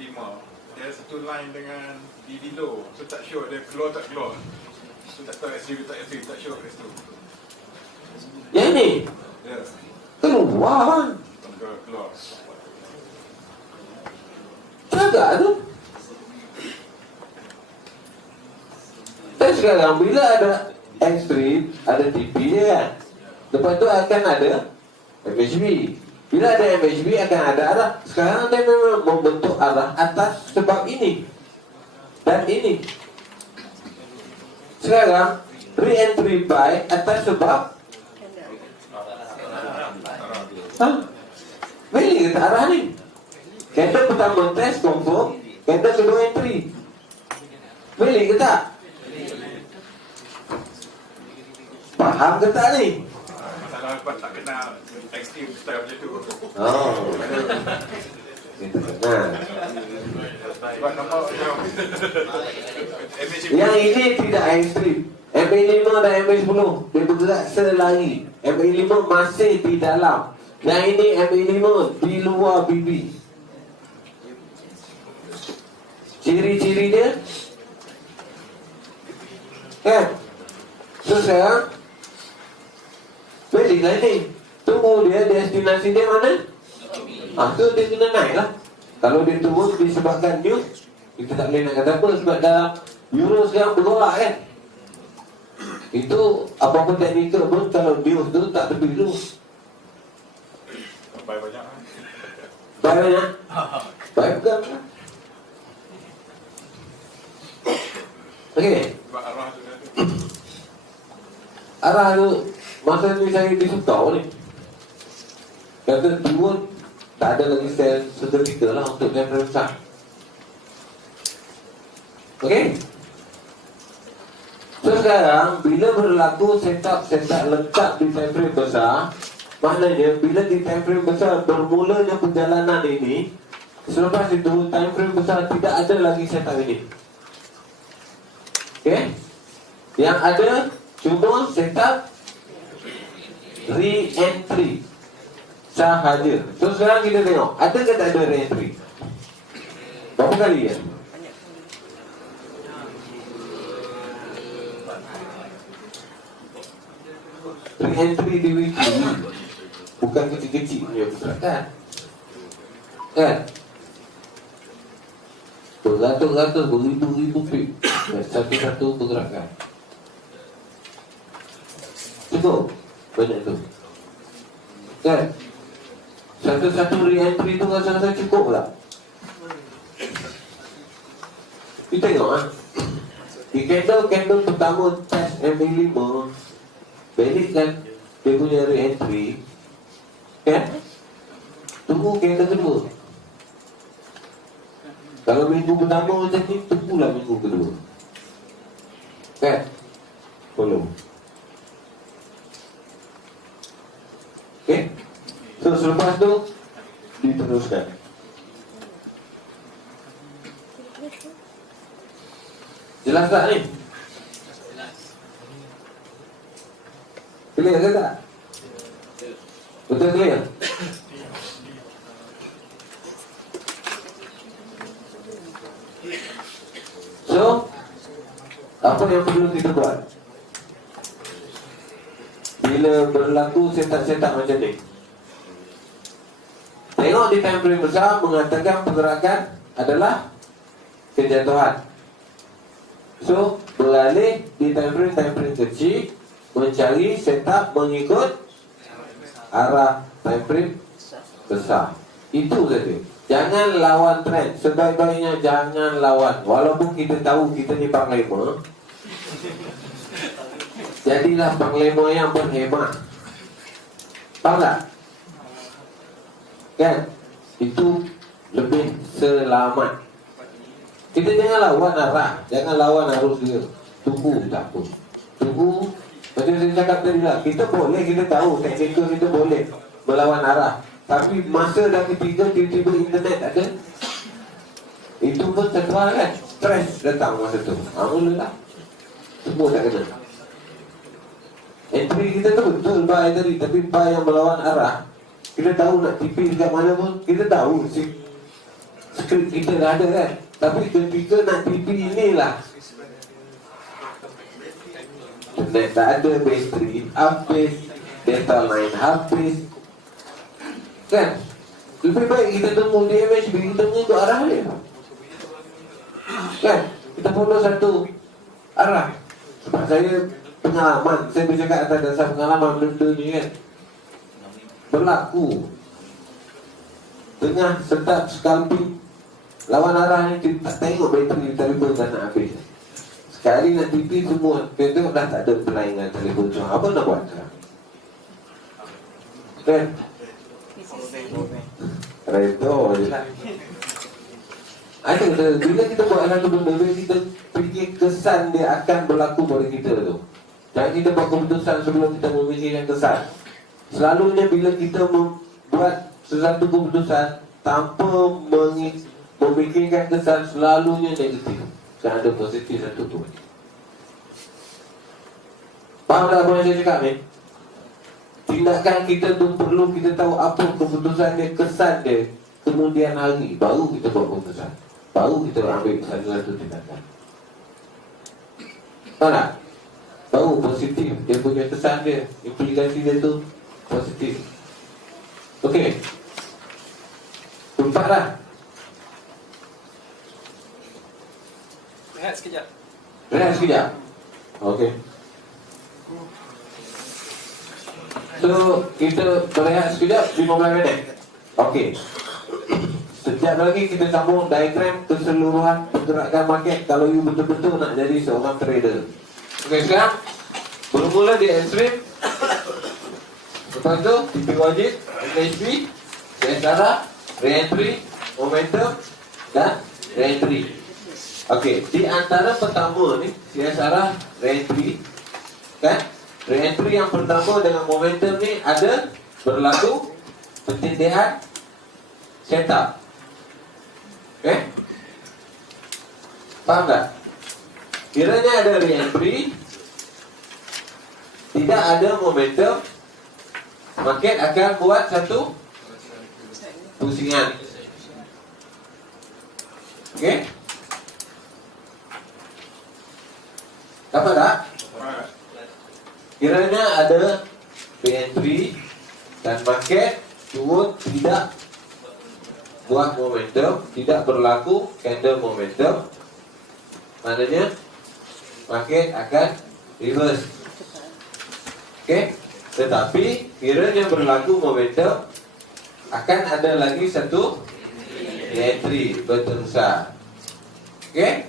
5 dia satu line dengan di below. So tak sure dia keluar tak keluar. So tak tahu ekstrim tak ekstrim, tak sure kat situ. Yang ni Ya, keluar bang. keluar. Cagak tu. Dan sekarang bila ada ekstrim, ada TP dia kan. Lepas tu akan ada MHB. Bila ada MHB akan ada arah. Sekarang dia memang membentuk arah atas sebab ini dan ini. Sekarang re-entry buy atas sebab Beli ke tak arah ni? Candle pertama test confirm, candle kedua entry. Beli ke tak? Faham ke tak ni? Masalah sebab tak kenal ekstrim style macam tu. Oh, kita kenal. Sebab nampak macam MHB. Yang ini tidak ekstrim. MA5 dan MA10 dia bergerak selari. MA5 masih di dalam. Yang ini MA5 di luar BB. Ciri-ciri dia kan? So sekarang balik lah ni. Tunggu dia, destinasi dia mana? Tu dia kena naik lah. Kalau dia turun disebabkan news, kita tak boleh nak kata apa. Sebab dalam Euro sekarang bergolak kan. Itu apa-apa teknikal pun kalau news tu tak tepi dulu. Buy banyak lah. Baik banyak. Baik bukan. Okey. Sebab arah tu dah tu. Arah tu masa ni saya di Sutau ni. Kata turun tak ada lagi sel seketika lah untuk time frame besar. Okey. So sekarang bila berlaku setup lengkap di time frame besar, maknanya bila di time frame besar bermulanya perjalanan ini, selepas itu time frame besar tidak ada lagi setup ini. Okey. Yang ada cuma setup re-entry sahaja. So sekarang kita tengok, ada ke tak ada re-entry? Berapa kali ya? Re-entry di wiki bukan kecil-kecil punya pergerakan kan? Beratus-ratus, beribu-ribu pip satu-satu pergerakan. Cukup banyak tu kan? Satu-satu re-entry tu rasa-rasa cukup tak? Kita tengok di candle pertama test MA5 balikkan dia punya re-entry, kan? Tunggu candle kedua. Kalau minggu pertama macam ni, tunggulah minggu kedua, kan? Follow. Okay? So selepas tu diteruskan. Jelas tak ni? Clear ke tak? Betul clear? So, apa yang perlu kita buat bila berlaku setup-setup macam ni? Tengok di time frame besar mengatakan pergerakan adalah kejatuhan. So, beralih di time frame kecil, mencari setup mengikut arah time frame besar. Itu saja. Jangan lawan trend. Sebaik-baiknya jangan lawan. Walaupun kita tahu kita ni panglima, jadilah panglima yang berhemat. Faham tak? Kan? Itu lebih selamat. Kita jangan lawan arah, jangan lawan arus dia. Tunggu tak apa. Tunggu. Macam saya cakap tadi lah, kita boleh, kita tahu teknikal kita boleh melawan arah. Tapi masa dah ketiga tiba-tiba internet tak ada, itu pun satu hal kan. Stress datang masa tu. Mulalah semua tak kena. Entry kita tu betul buy tadi, tapi buy yang melawan arah. Kita tahu nak TP dekat mana pun, kita tahu skrip kita dah ada kan. Tapi ketika nak TP inilah internet tak ada, bateri habis, data line habis, kan? Lebih baik kita tunggu DMHB, kita mengikut arah dia, kan? Kita follow satu arah. Sebab saya pengalaman, saya bercakap atas dasar pengalaman benda ni kan. Berlaku tengah setup scalping, lawan arah ni kita tak tengok bateri telefon dah nak habis. Sekali nak TP semua, kita tengok dah tak ada perlaingan telefon tu. Apa nak buat sekarang? Kan? Redo je lah. Ada, bila kita buat satu benda, bila kita fikir kesan dia akan berlaku pada kita tu. Jangan kita buat keputusan sebelum kita memikirkan kesan. Selalunya bila kita membuat sesuatu keputusan tanpa memikirkan kesan, selalunya negatif. Dan ada positif satu tu. Faham tak apa yang saya cakap ni? Tindakan kita tu perlu kita tahu apa keputusan dia, kesan dia. Kemudian hari baru kita buat keputusan, baru kita ambil satu tindakan. Faham tak? Baru positif dia punya kesan dia, implikasi dia tu positif. Okey, empat lah. Rehat sekejap. Rehat sekejap. Okey. So, kita berehat sekejap 15 minit. Okey. Sekejap lagi kita sambung diagram keseluruhan pergerakan market kalau you betul-betul nak jadi seorang trader. Okey, sekarang bermula di extreme. Lepas tu, TP wajib, NHP, CSR, re-entry, momentum dan re-entry. Okey, di antara pertama ni CSR, re-entry, kan? Re-entry yang pertama dengan momentum ni ada berlaku pentindihan setup. Okay? Faham tak? Kiranya ada re-entry, tidak ada momentum, market akan buat satu pusingan. Okay? Dapat tak? Kiranya ada re-entry dan market turun, tidak buat momentum, tidak berlaku candle momentum, maknanya market akan reverse. Okay? Tetapi kiranya berlaku momentum, akan ada lagi satu re-entry berterusan. Okay?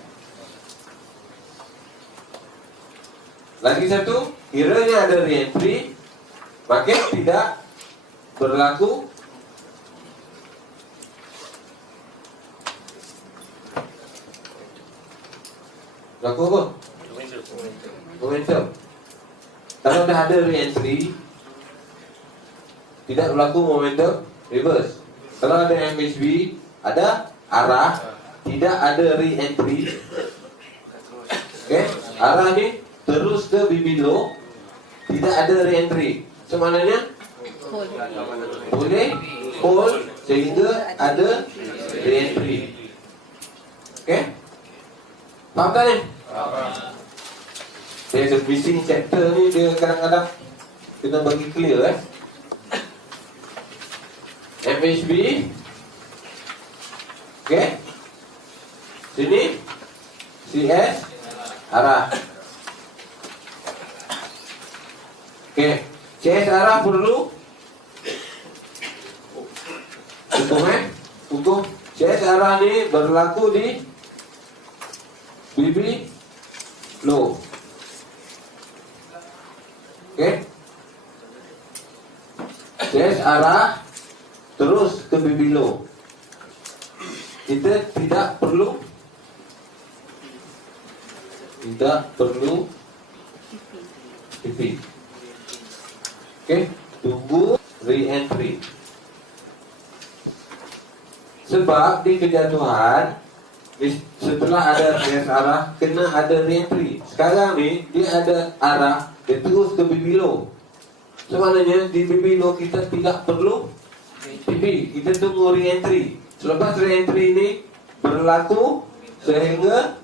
Lagi satu, kiranya ada re-entry, maka tidak berlaku apa? Momentum. Kalau dah ada re-entry, tidak berlaku momentum reverse. Kalau ada MHB, ada arah, tidak ada re-entry. Okay? Arah ni terus ke BB low, tidak ada re-entry. Sebenarnya boleh hold sehingga ada re-entry. Okay? Faham tak ni? There's a missing chapter ni, dia kadang-kadang kena bagi clear MHB. Okay. Sini CS arah. Okay. CS arah perlu hukum CS arah ni berlaku di BB low. Okay. CS arah terus ke BB low. Kita tidak perlu TP. Okay, tunggu re-entry. Sebab di kejatuhan setelah ada CS arah kena ada re-entry. Sekarang ni dia ada arah, dia terus ke BB low. Sebenarnya di BB low kita tidak perlu TP, kita tunggu re-entry. Selepas re-entry ini berlaku sehingga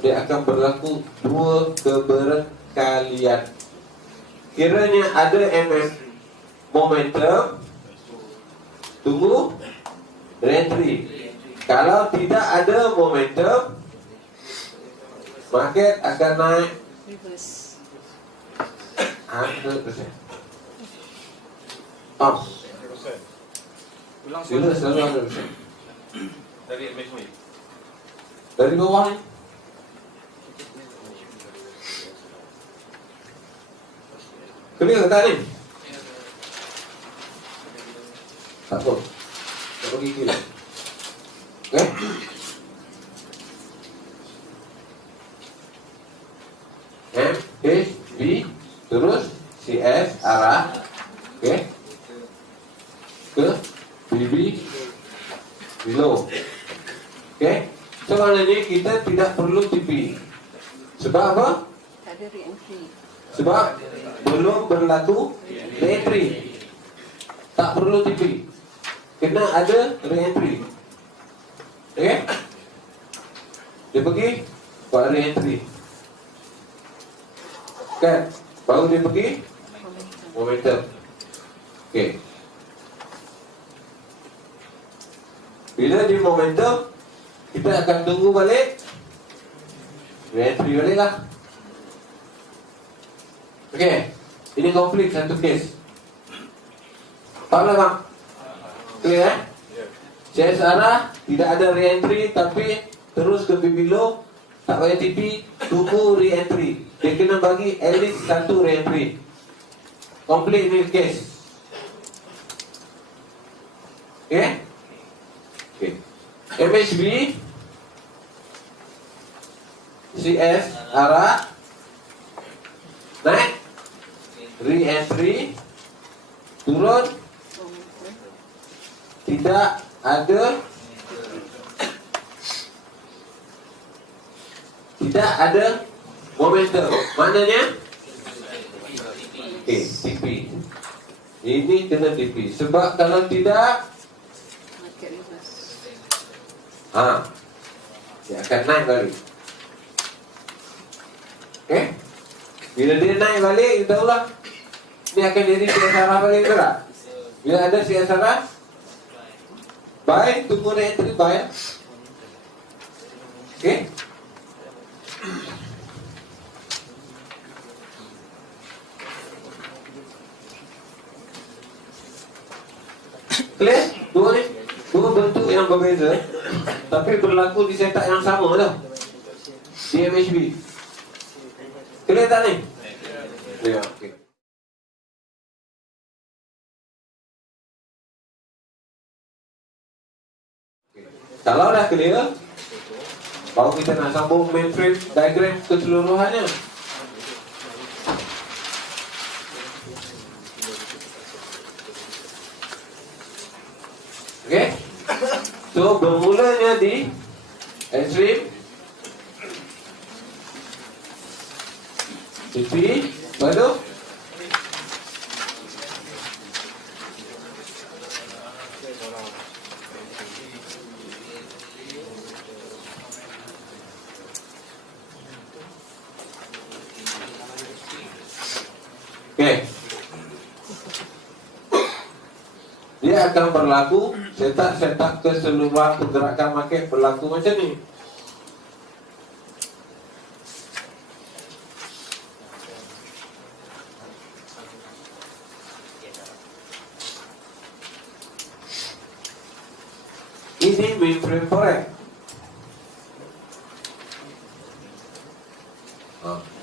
dia akan berlaku 2 keberkalian. Kiranya ada momentum, tunggu re-entry. Kalau tidak ada momentum, market akan naik Reverse. 100%. Off. Ulang Sila soalan. selalu 100%. Dari MHB. Dari bawah ni. Clear ke tak ni? Tak apa. Tak pergi clear. Okay? M, H, B, terus CS arah. Okay? Ke BB below. Okay? Sebenarnya kita tidak perlu TP. Sebab apa? Tak ada re-entry. Sebab belum berlaku re-entry. Tak perlu TP. Kena ada re-entry. Okay? Dia pergi buat re-entry. Kan? Baru dia pergi momentum. Okay. Bila dia momentum, kita akan tunggu balik re-entry balik lah. Okay. Ini komplit satu case. Faham tak bang? Clear eh? CS arah, tidak ada re-entry tapi terus ke BB low, tak payah TP, tunggu re-entry. Dia kena bagi at least satu re-entry. Complete ni case. Okay? Okay. MHB CS arah naik, re-entry, turun, tidak ada momentum. Maknanya TP. Ini kena TP. Sebab kalau tidak, Market reverse. dia akan naik balik. Okay? Bila dia naik balik, kita tahulah ini akan jadi CS arah balik ke tak? Bila ada CS arah, buy, tunggu re-entry, buy. Okay? Clear? Dua bentuk yang berbeza. Tapi berlaku di setak yang sama tau. Di MHB. Clear tak ni? Ya, okey. Kalau dah clear, baru kita nak sambung mainframe diagram keseluruhannya. Okey. So bermulanya di extreme TP, baru okey. Dia akan berlaku setak-setak keseluruhan pergerakan market berlaku macam ni. Ini mainframe forex.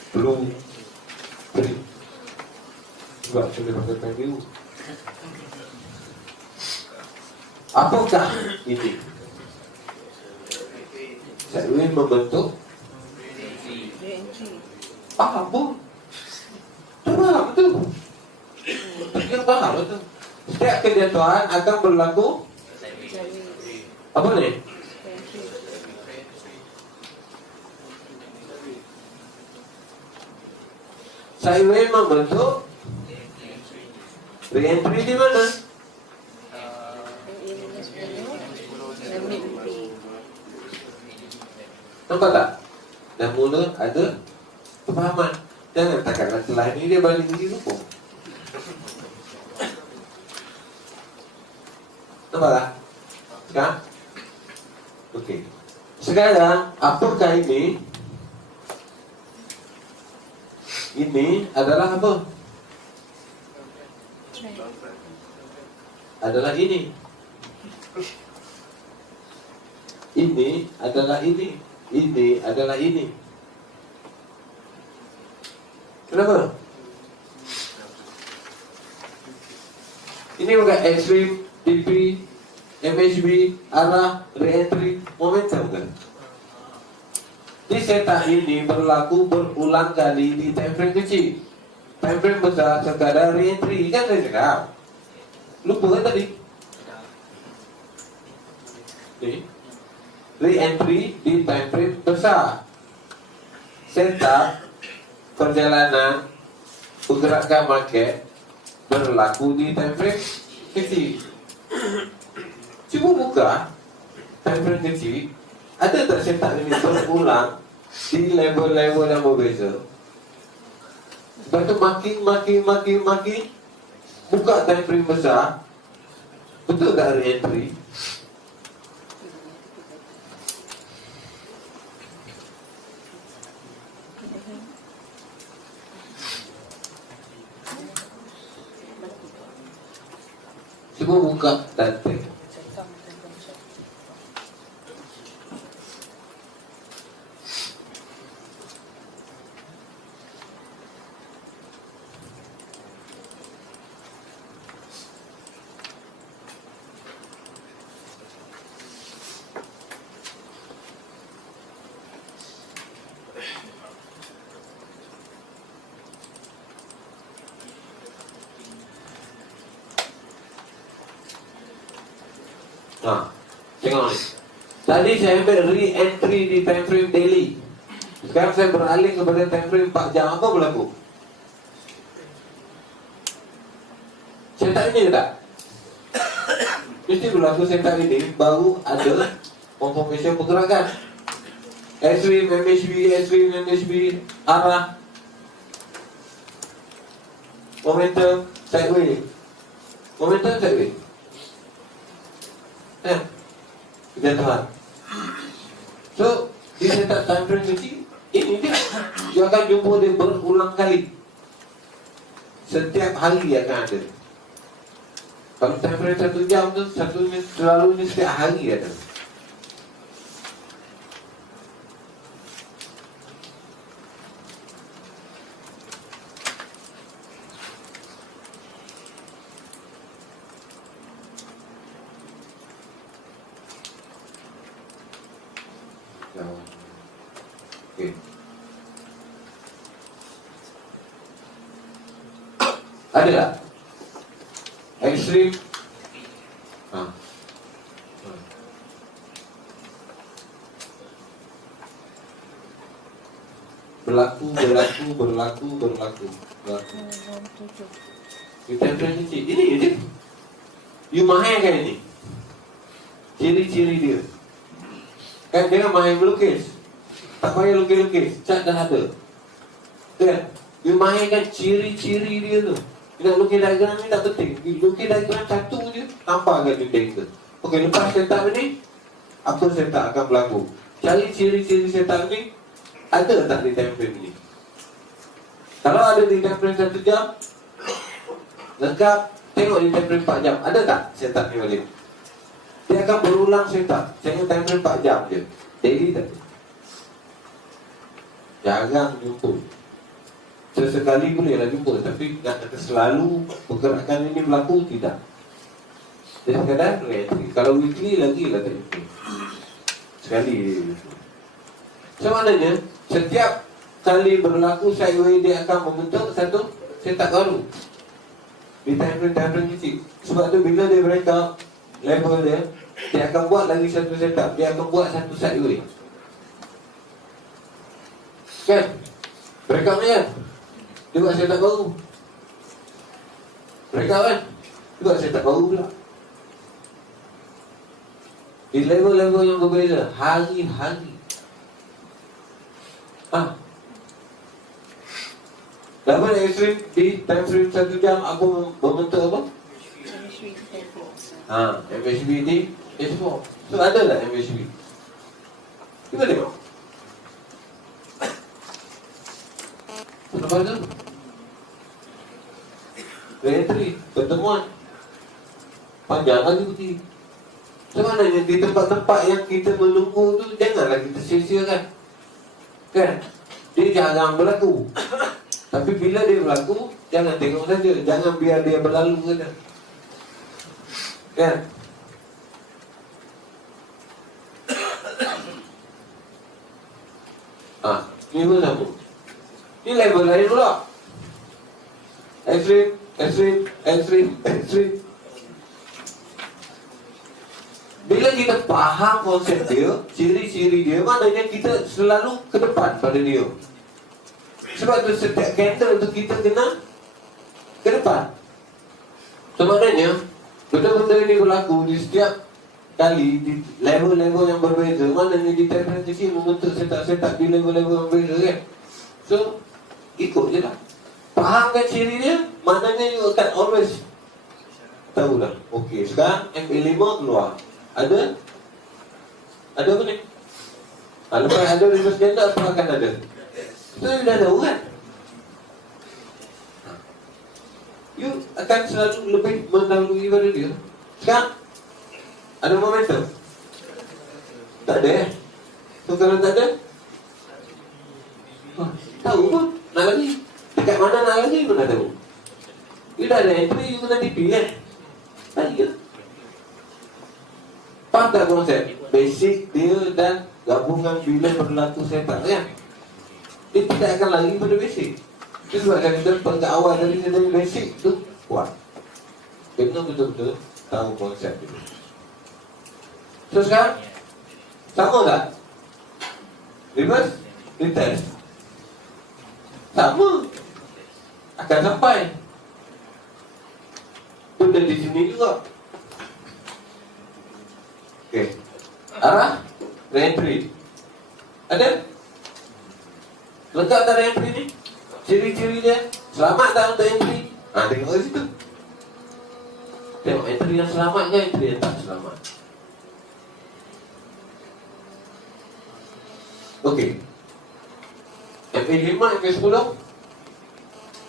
Belum beri. Cuba sudah pakai pen biru. Apakah ini? Saya ingin membentuk paham. Paham betul. Kita paham betul. Setiap kejatuhan akan berlaku apa ni? Saya ingin membentuk re-entry di mana? Nampak tak? Dah mula ada kefahaman. Jangan takkanlah setelah ini dia balik ke situ. Nampak tak? Sekarang? Okey. Sekarang, apakah ini? Ini adalah apa? Adalah ini. Ini adalah ini. Ini adalah ini. Kenapa? Ini bukan extreme, TP, MHB, arah, re-entry, momentum kan? Di setak ini berlaku berulang kali di time frame kecil. Time frame besar sekadar re-entry. Kan saya cakap? Lupa kan tadi? Ni re-entry di time frame besar. Setak perjalanan pergerakan market berlaku di time frame kecil. Cuba buka time frame kecil. Ada tak setak ini berulang di level-level yang berbeza? Lepas tu makin buka time frame besar. Betul tak re-entry? Cuba buka data. Tengok ni. Tadi saya ambil re-entry di time frame daily. Sekarang saya beralih kepada time frame 4 jam. Apa berlaku? Setak ini ke tak? Mesti berlaku setak ini. Baru ada confirmation pergerakan. S-Wave, MHB, S-Wave, MHB, arah, momentum, sideways. Momentum, sideways. Kejatuhan. So, di setak time frame kecil, ini dia. Dia akan jumpa dia berulang kali. Setiap hari akan ada. Kalau time frame 1 jam tu, selalunya setiap hari ada. Okey. Ada tak? Ekstrim. Berlaku. Kita referensi cik. Ini je. You mahir kan ini? Ciri-ciri dia. Kan dia mahir melukis. Tak payah lukis-lukis. Cat dah ada. Kan? You mahir kan ciri-ciri dia tu. Nak lukis diagram ni tak penting. Lukis diagram satu je, tampakkan dinding tu. Okey, lepas setup ni, apa setup akan berlaku? Cari ciri-ciri setup ni, ada tak di time frame ni? Kalau ada di time frame 1 jam, lengkap. Tengok di time frame 4 jam, ada tak setup ni balik? Dia akan berulang setup. Tengok time frame 4 jam je. Daily tak? Jarang jumpa. Sesekali bolehlah jumpa, tapi nak kata selalu pergerakan ini berlaku, tidak. Dia sekadar reentry. Kalau weekly lagi lah tak jumpa. Sekali. So maknanya setiap kali berlaku sideway dia akan membentuk satu setup baru di time frame kecil. Sebab tu bila dia break up level dia akan buat lagi satu setup. Dia akan buat satu sideway. Kan? Break up ni kan? Dia buat setup baru. Break up kan? Dia buat setup baru pula. Di level-level yang berbeza, hari-hari. Level ekstrim di time frame 1 jam apa membentuk apa? MHB di S4. So ada tak MHB? Kita tengok. Lepas tu reentry, pertemuan panjang lagi pergi. Sebenarnya di tempat-tempat yang kita menunggu tu janganlah kita sia-siakan. Kan? Dia jarang berlaku. Tapi bila dia berlaku, jangan tengok saja. Jangan biar dia berlalu saja. Kan? Ni pun sama. Ni level lain pula. Extreme. Bila kita faham konsep dia, ciri-ciri dia, maknanya kita selalu ke depan pada dia. Sebab tu setiap candle tu kita kena ke depan. So maknanya benda-benda ini berlaku di setiap kali di level-level yang berbeza. Maknanya di time kecil membentuk setup di level-level yang berbeza kan. So ikut je lah. Fahamkan ciri dia, maknanya you akan always tahulah. Okey, sekarang MA5 keluar. Ada apa ni? Lepas ada reverse candle, apa akan ada? So you dah tahu kan? You akan selalu lebih mendahului pada dia. Sekarang ada momentum? Tak ada eh? So kalau tak ada, tahu pun nak lagi. Dekat mana nak lagi pun dah tahu. You dah ada entry, you kena TP kan? Lagi ke? Faham tak konsep? Basic dia dan gabungan bila berlaku setup kan? Dia tidak akan lari pada basic. Itu sebabkan kita pada awal dari basic tu kuat. Kena betul-betul tahu konsep itu. So sekarang sama tak? Reverse, retest. Sama. Akan sampai. Benda di sini juga. Okey. Arah reentry. Ada? Lengkap tak reentry ni? Ciri-ciri dia. Selamat tak untuk entry? Tengok kat situ. Tengok entry yang selamat ke entry yang tak selamat. Okey. MA5, MA10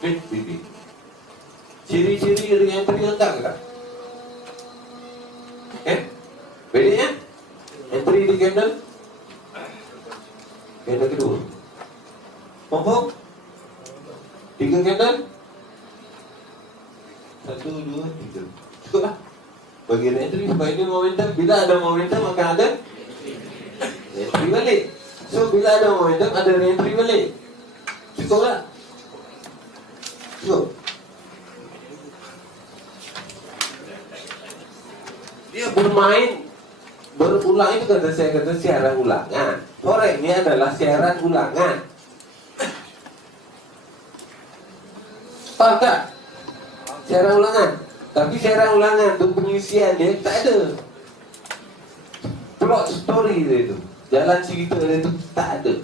BB. Ciri-ciri reentry lengkap ke tak? Bedanya entry di candle kedua. Confirm? 3 candle 1, 2, 3. Cukup lah. Bagi entry supaya ini momentum. Bila ada momentum akan ada entry balik. So bila ada momentum, ada re-entry balik. Cukup tak? Cukup. Dia bermain berulang, itu kata saya kata siaran ulangan. Forex ini adalah siaran ulangan. Faham tak? Siaran ulangan. Tapi siaran ulangan tu pengisian dia tak ada. Plot story dia tu, jalan cerita dia tu tak ada.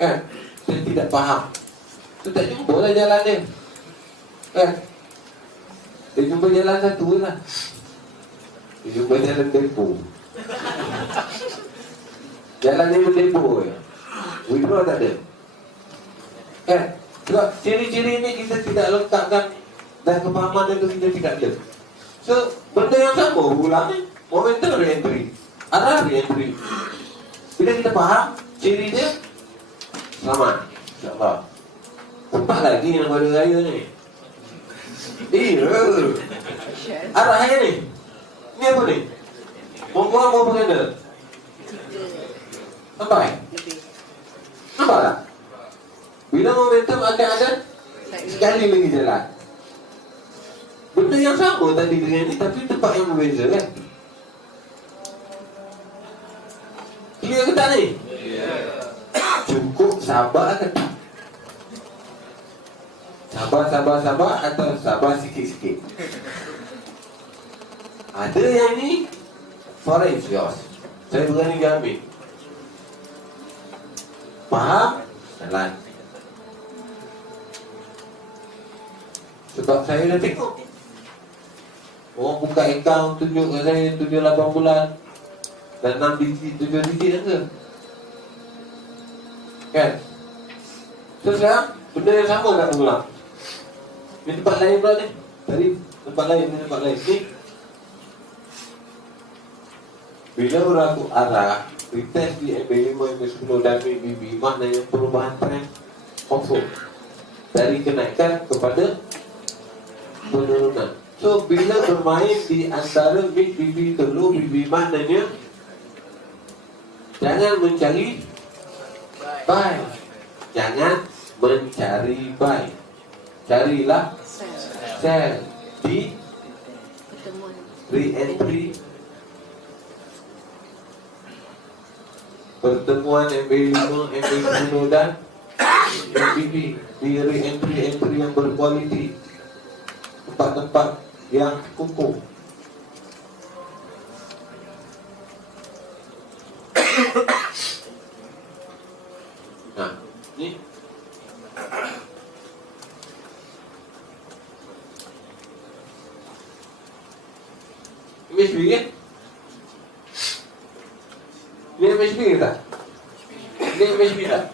Kan? Saya tidak faham. Tu tak jumpa lah jalan dia. Kan? Dia jumpa jalan satu lah. Dia jumpa jalan depo. Jalan ni berdepo je. Withdraw tak ada. Kan? Sebab ciri-ciri ni kita tidak letakkan, dan kepahaman itu kita tidak ada. So, benda yang sama ulang ni. Momentum re-entry, arah re-entry. Bila kita faham ciri dia, selamat, insyaAllah. Tempat lagi yang pada raya ni. Arahnya ni. Ni apa ni? Membuang berapa kena? Sampai? Lebih. Nampak tak? Bila momentum akan ada, sekali lagi jalan. Benda yang sama tadi dengan ni, tapi tempat yang berbeza kan? Clear ke tak ni? Cukup sabar ke tak? Sabar atau sabar sikit-sikit? Ada yang ni forex yours. Saya berani ambil. Faham? Jalan. Sebab saya dah tengok orang buka account tunjuk kat saya 7-8 bulan dan 6 digit, 7 digit ke? Kan? So sekarang benda yang sama tak mengulang. Di tempat lain pula ni. Tadi tempat lain, ni tempat lain. Ni bila berlaku arah retest di MB5, MB10 dan MB maknanya perubahan trend confirm dari kenaikan kepada penurunan. So bila bermain di antara mid BB ke low BB maknanya jangan mencari buy. Jangan mencari buy. Carilah sell di Pertemuan. re-entry pertemuan MB5, MB10 dan MBB di re-entry yang berkualiti, tempat-tempat yang kukuh. Nah, ni MSB kan? Ni MSB ke tak? Ni MSB tak?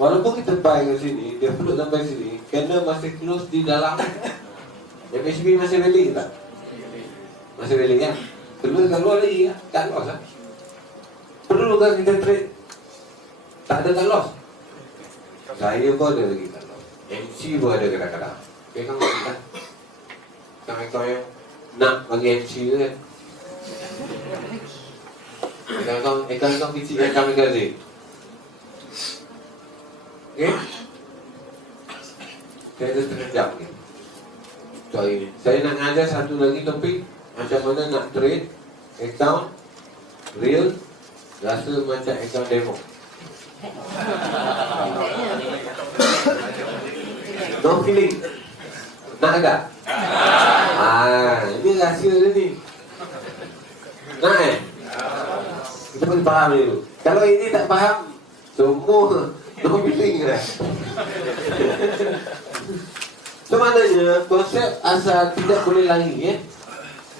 Walaupun kita buy ke sini, dia peluk sampai sini, candle masih close di dalam. MSB masih valid ke tak? Masih valid kan? Terus kat luar lagi kan? Kat loss lah. Perlu kan kita trade? Tak ada kat loss. Saya pun ada lagi kat loss. MC pun ada kadang-kadang. Okay kan? Kau yang nak bagi MC tu kan? Kau kecil yang kami kasih. Okay? Saya ada setengah jam ni. Soal ini. Saya nak ngajar satu lagi topik. Macam mana nak trade account real rasa macam account demo. No feeling. Nak tak? Ini rahsia dia ni. Nak kita boleh faham dulu. Kalau ini tak faham, semua no feeling lah. So maknanya konsep asal tidak boleh lari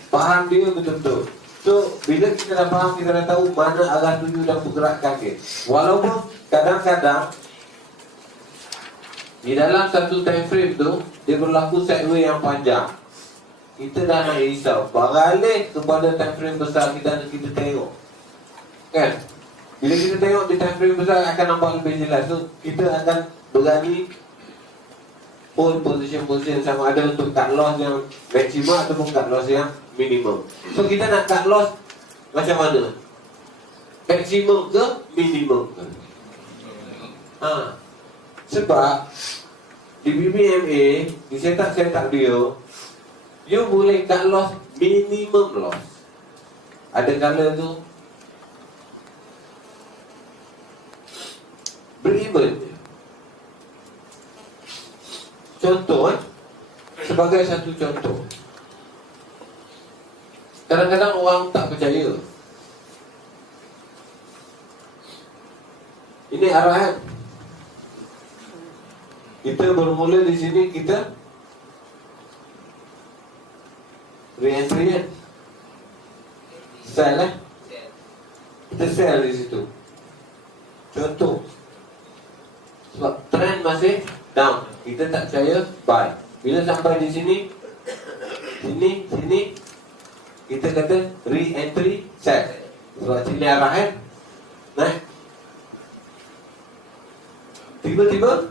faham dia betul-betul. So bila kita dah faham, kita dah tahu mana arah tuju dan pergerakan dia. Walaupun kadang-kadang di dalam satu time frame tu dia berlaku sideways yang panjang, kita dah nak risau. Beralih kepada time frame besar, kita tengok kan. Bila kita tengok di time frame besar akan nampak lebih jelas. So kita akan berani hold position sama ada untuk cut loss yang maximum ataupun cut loss yang minimum. So kita nak cut loss macam mana? Maksimum ke minimum ke? Sebab di BBMA, di setup dia, you boleh cut loss minimum loss. Ada kala tu beriman. Contoh sebagai satu contoh, kadang-kadang orang tak percaya. Ini arahan. Kita bermula di sini, kita re-entry kan? Sell kita sell di situ. Contoh, sebab trend masih down, kita tak percaya, buy. Bila sampai di sini, sini, kita kata re-entry, sell. Sebab sini arahan naik. Tiba-tiba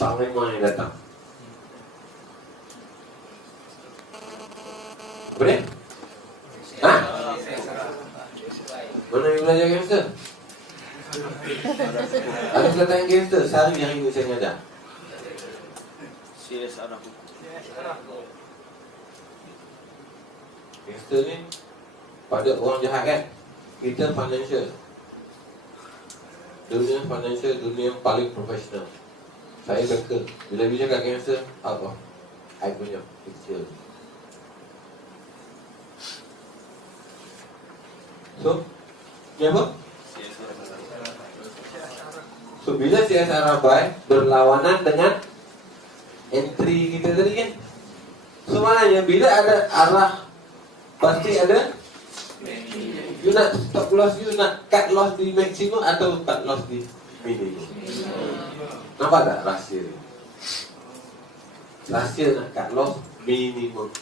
Panglima yang datang. Boleh? Hah? Mana yang belajar gangster? Ada perkataan gangster, sehari hari ini saya ngajar. Gangster ni pada orang jahat kan? Kita financial. Dunia financial, dunia yang paling profesional. Saya beka. Bila dia cakap gangster, apa? I punya picture. So, ni apa? So, bila CSR buy berlawanan dengan entry kita tadi kan? So, maknanya bila ada arah, pasti ada. You nak stop loss, you nak cut loss di maksimum atau cut loss di minimum? Nampak tak rahsia ni? Rahsia nak cut loss minimum.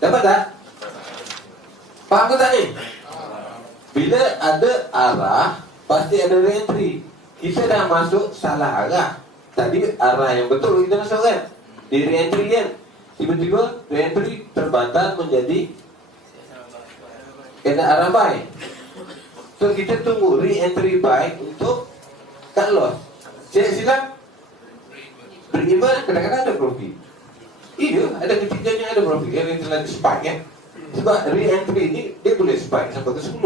Dapat tak? Faham ke tak ni? Bila ada arah, pasti ada re-entry. Kita dah masuk salah arah. Tadi arah yang betul kita masuk kan? Di re-entry kan? Tiba-tiba re-entry terbatal menjadi kena arah buy. So kita tunggu re-entry buy untuk cut loss. Saya silap beriman, kadang-kadang ada profit. Iya, ada ketiganya ada profit. Yang telah spike kan. Sebab re-entry ni dia boleh spike sampai ke 10.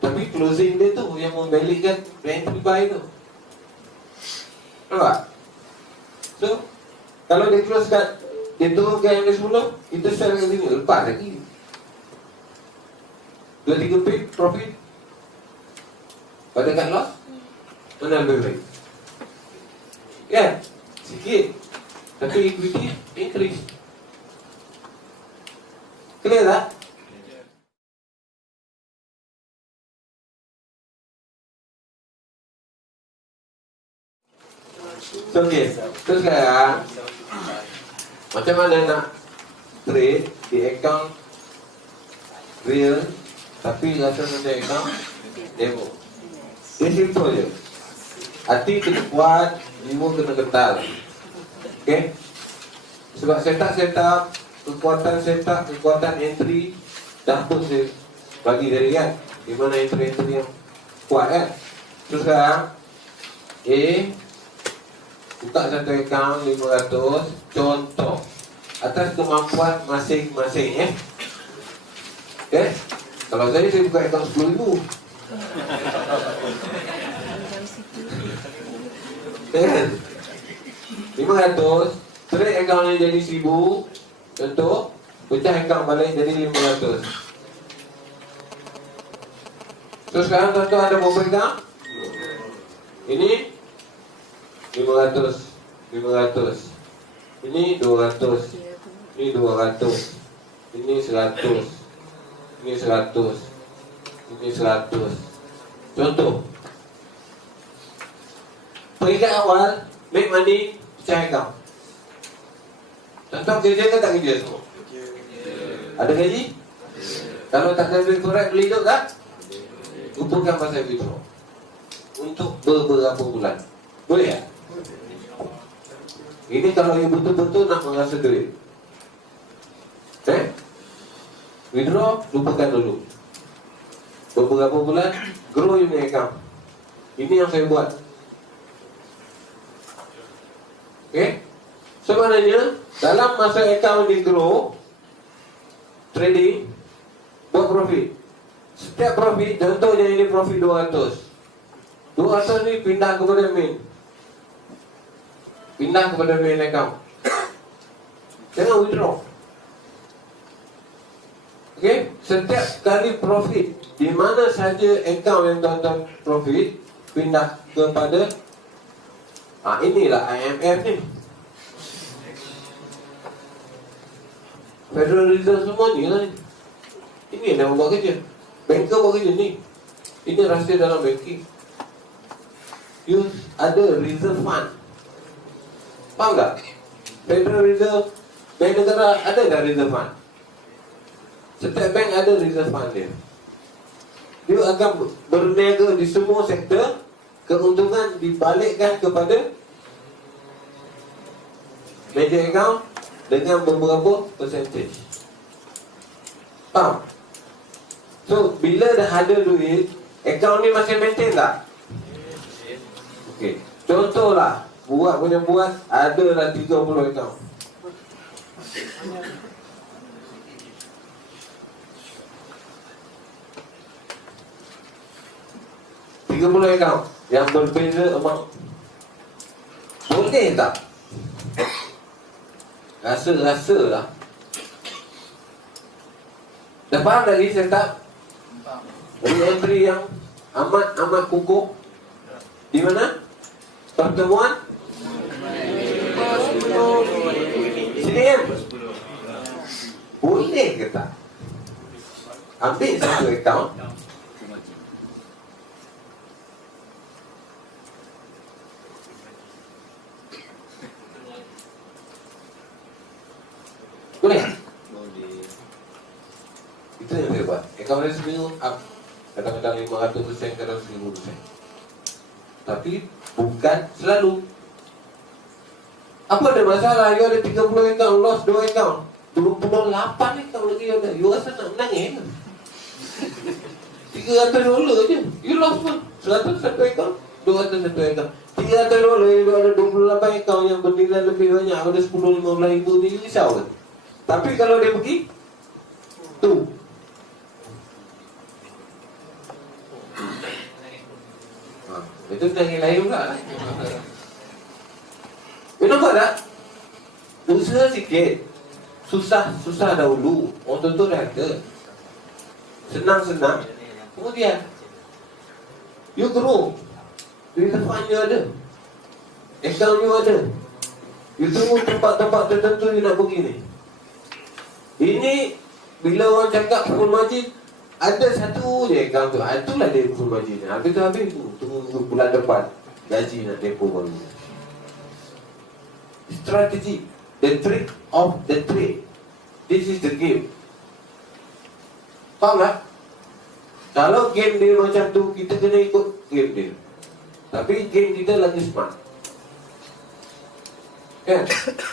Tapi closing dia tu yang membalikkan re-entry buy tu. Nampak? So kalau dia close kat, dia turunkan yang dia 10, kita sell kat sini, lepas lagi 2-3 pip profit. Pada cut loss, mana lebih baik? Ya, sikit. Tapi equity increase. Clear tak? So, okay. So sekarang macam mana nak trade di account real tapi rasa macam account demo? Dia simple je. Hati kena kuat, jiwa kena kental. Okay? Sebab setup, kekuatan entry dah pun saya bagi dari kan, di mana entry yang kuat kan. Terus sekarang buka satu account 500, contoh atas kemampuan masing-masing okay? Kalau saya buka account 10,000 kan? 500 trade account yang jadi 1,000, contoh pecah account balik jadi 500. So sekarang contoh ada berapa account? Ini 500, ini 200, ini 200, ini 100, ini 100, ini 100. Contoh peringkat awal make money, pecah account. Contoh kerja ke tak kerja semua? Ada gaji? Kalau tak ada duit korek boleh hidup tak? Lupakan pasal withdraw. Untuk beberapa bulan. Boleh ya? Ini kalau you betul-betul nak mengasah duit. Withdraw, lupakan dulu. Beberapa bulan, grow your account. Ini yang saya buat. Sebenarnya, dalam masa account di grow, trading, buat profit. Setiap profit, contohnya ini profit 200. 200 ni pindah kepada main. Pindah kepada main account. Jangan withdraw. Setiap kali profit, di mana saja account yang tuan-tuan profit, pindah kepada inilah IMF ni. Federal Reserve semua ni lah ni. Ini yang buat kerja. Banker buat kerja ni. Ini rahsia dalam banking. You ada reserve fund. Faham tak? Federal Reserve, bank negara ada tak reserve fund? Setiap bank ada reserve fund dia. Dia akan berniaga di semua sektor. Keuntungan dibalikkan kepada meja account dengan beberapa percentage. Faham? So, bila dah ada duit, account ni masih maintain tak? Okey. Contohlah, buat ada dah 30 account. Account yang berbeza amount. Boleh tak? Rasa lah. Dah faham lagi saya tak? Entry yang amat kukuh. Di mana? Pertemuan sini kan? Boleh ke tak? Ambil satu account. Boleh? Itu yang saya buat. Account dia seminggu up. Kadang-kadang 500%, kadang 1000%. Tapi bukan selalu. Apa ada masalah? You ada 30 account, lost 2 account, 28 account lagi ada. You rasa nak menangis ke? $300 je. You lost pun 100 satu account, 200 satu account. $300, you ada 28 account yang bernilai lebih banyak. Ada 10-15 ribu ni, risau kan? Tapi kalau dia pergi tu itu nangis lain pula. You nampak tak? Usaha sikit. Susah dahulu. Orang tu dah ada. Senang. Kemudian you grow. Reserve you ada. Account you ada. You tunggu tempat-tempat tertentu you nak pergi ni. Ini bila orang cakap full margin, ada satu je account tu. Itulah dia full margin. Habis tu tunggu bulan depan gaji nak depo baru. Strategi, the trick of the trade. This is the game. Faham tak? Kalau game dia macam tu, kita kena ikut game dia. Tapi game kita lagi smart. Kan?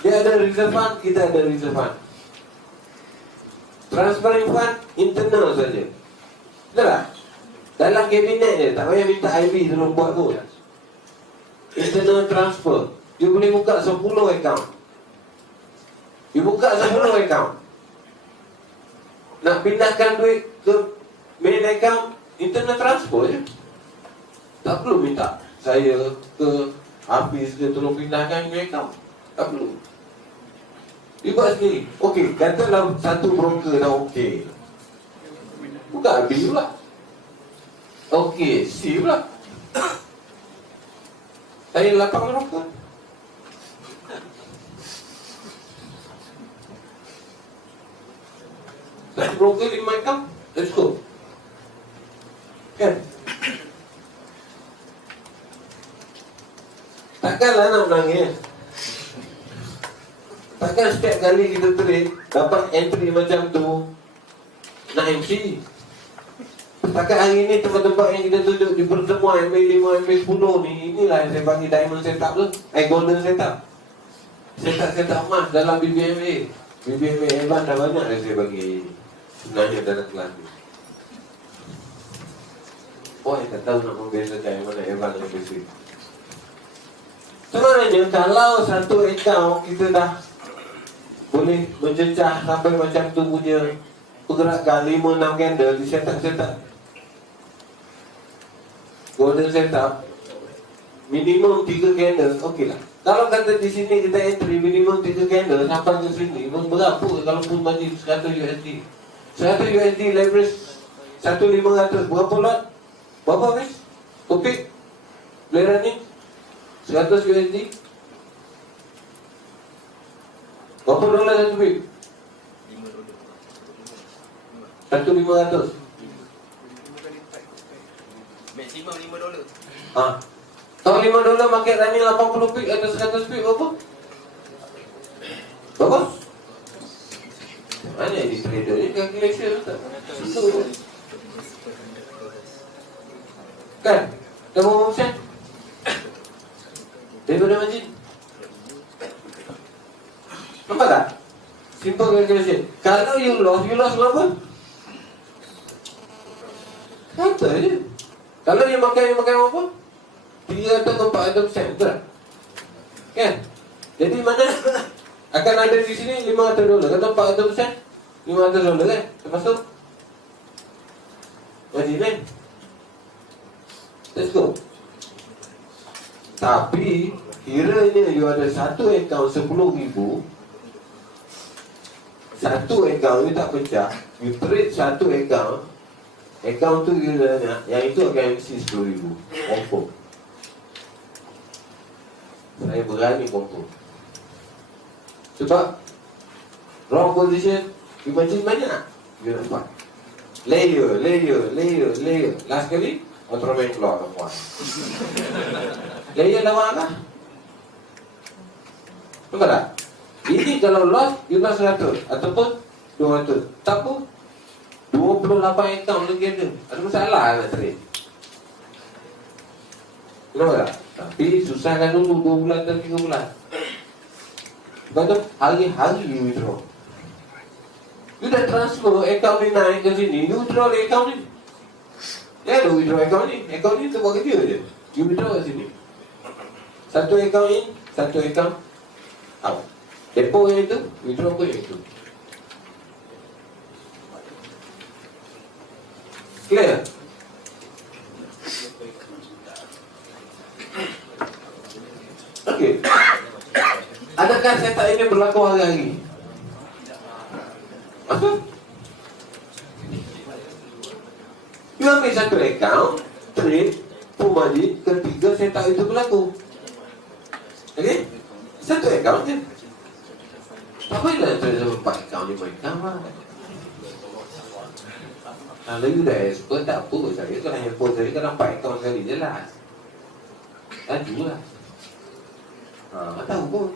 Dia ada reserve fund, kita ada reserve fund. Transferring fund internal saja. Betul tak? Dalam kabinet je, tak payah minta IB sebelum buat pun. Internal transfer. You boleh buka 10 account. You buka 10 account. Nak pindahkan duit ke main account, internal transfer je. Tak perlu minta saya ke Hafiz ke tolong pindahkan main account. Tak perlu. You buat sendiri. Okey, katalah satu broker dah okey. Buka B pula. Okey, C pula. Saya lapang broker. Satu broker 5 account. Let's go. Kan? Takkanlah nak menangis. Takkan setiap kali kita trade dapat entry macam tu nak MC. Setakat hari ini tempat-tempat yang kita tunjuk di pertemuan MA5, MA10 ni, inilah yang saya panggil diamond setup tu, golden setup. Setup emas dalam BBMA. BBMA Evan dah banyak yang saya bagi sebenarnya dalam kelas ni. Oh, saya tak tahu nak membezakan yang mana Evan dan basic. Sebenarnya kalau satu account kita dah boleh mencecah sampai macam tu punya pergerakan 5-6 candle di setup golden setup minimum 3 candle, okey lah. Kalau kata di sini kita entry minimum 3 candle sampai ke sini, berapa kalau pun margin 100 USD 100 USD leverage 1,500, berapa lot? Berapa habis? Topik boleh running 100 USD berapa dolar satu pip? 1,500. Maksimum $5. Kalau $5 market running 80 pip atau 100 pip berapa? Berapa? Mana di trader ni calculation tak? Itu kan? Dah berapa persen? Daripada margin? Nampak tak? Simple calculation. Kalau you lost berapa? Kata je. Kalau you makan apa? 300 ke 400%, betul tak? Kan? Jadi mana akan ada di sini $500. Kata 400%, $500 kan? Termasuk margin kan? Let's go. Tapi kiranya you ada satu account 10,000, satu account you tak pecah, you trade satu account tu you dah banyak, yang itu akan mesti 10,000. Confirm. Saya berani confirm. Sebab wrong position, you margin banyak, you nampak. Layer. Last kali Ultraman keluar tuan. Layer lawan apa? Nampak tak? Ini kalau loss, you loss 100 ataupun 200. Tak apa, 28 account lagi ada. Ada masalah nak trade. Nampak tak? Tapi susahkan dulu 2 bulan dan 3 bulan. Lepas tu hari-hari you withdraw. You dah transfer account ni naik ke sini, you withdraw account ni. Dia ada withdraw account ni. Account ni tu buat kerja je. You withdraw kat sini. Satu account in, satu account out. Depo yang itu, withdraw pun yang itu. Clear? Okey. Adakah setup ini berlaku hari-hari? Apa? You ambil satu account, trade, margin, ketiga setup itu berlaku. Okey? Satu account je. Apa yang nak trade sama 4 account, 5 account lah. Kalau you dah expert, tak apa. Saya tu hanya pun saya kan 4 account sekali je lah. Laju lah. Tahu pun.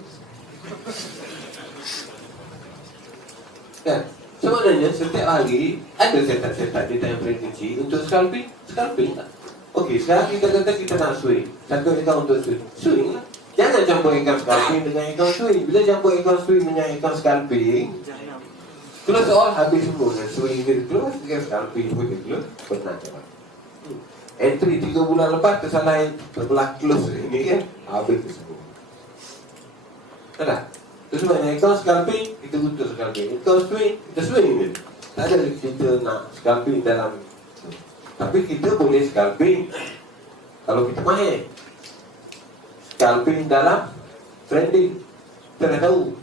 Kan? Sebenarnya setiap hari ada setup-setup di time frame kecil untuk scalping tak? Okey, sekarang kita kata kita nak swing. Satu account untuk swing lah. Jangan campur account scalping dengan account swing. Bila campur account swing dengan account scalping, close all habis semua. Swing dia close, account scalping pun dia close. Pernah cakap entry 3 bulan lepas tersalah terbelah close ini kan, habis semua. Tak? Itu sebabnya account scalping, kita butuh scalping. Account swing, kita swing je. Tak ada kita nak scalping dalam. Tapi kita boleh scalping kalau kita mahir. Scalping dalam trending, kita dah tahu.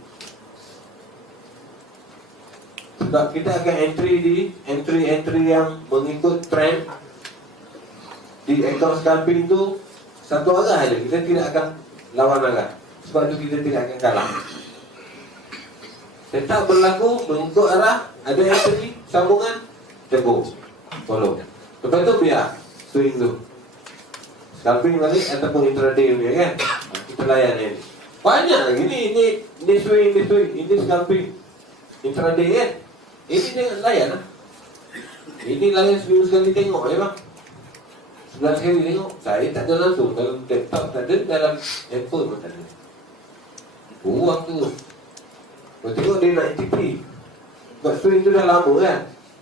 Sebab kita akan entry di entry yang mengikut trend. Di account scalping tu satu arah aja, kita tidak akan lawan arah. Sebab tu kita tidak akan kalah. Setup berlaku mengikut arah, ada entry, sambungan, teguh, follow. Lepas tu biar swing tu scalping balik ataupun intraday punya kan. Kita layan ni. Banyak lagi ni swing, ini scalping, intraday kan. Ini jangan layan lah. Ini lain seminggu sekali tengok ya bang. Sebulan sekali tengok. Saya tak ada langsung. Dalam laptop tak ada, dalam handphone pun tak ada. Buang tu. Kau tengok dia nak ATP. Sebab string tu dah lama kan.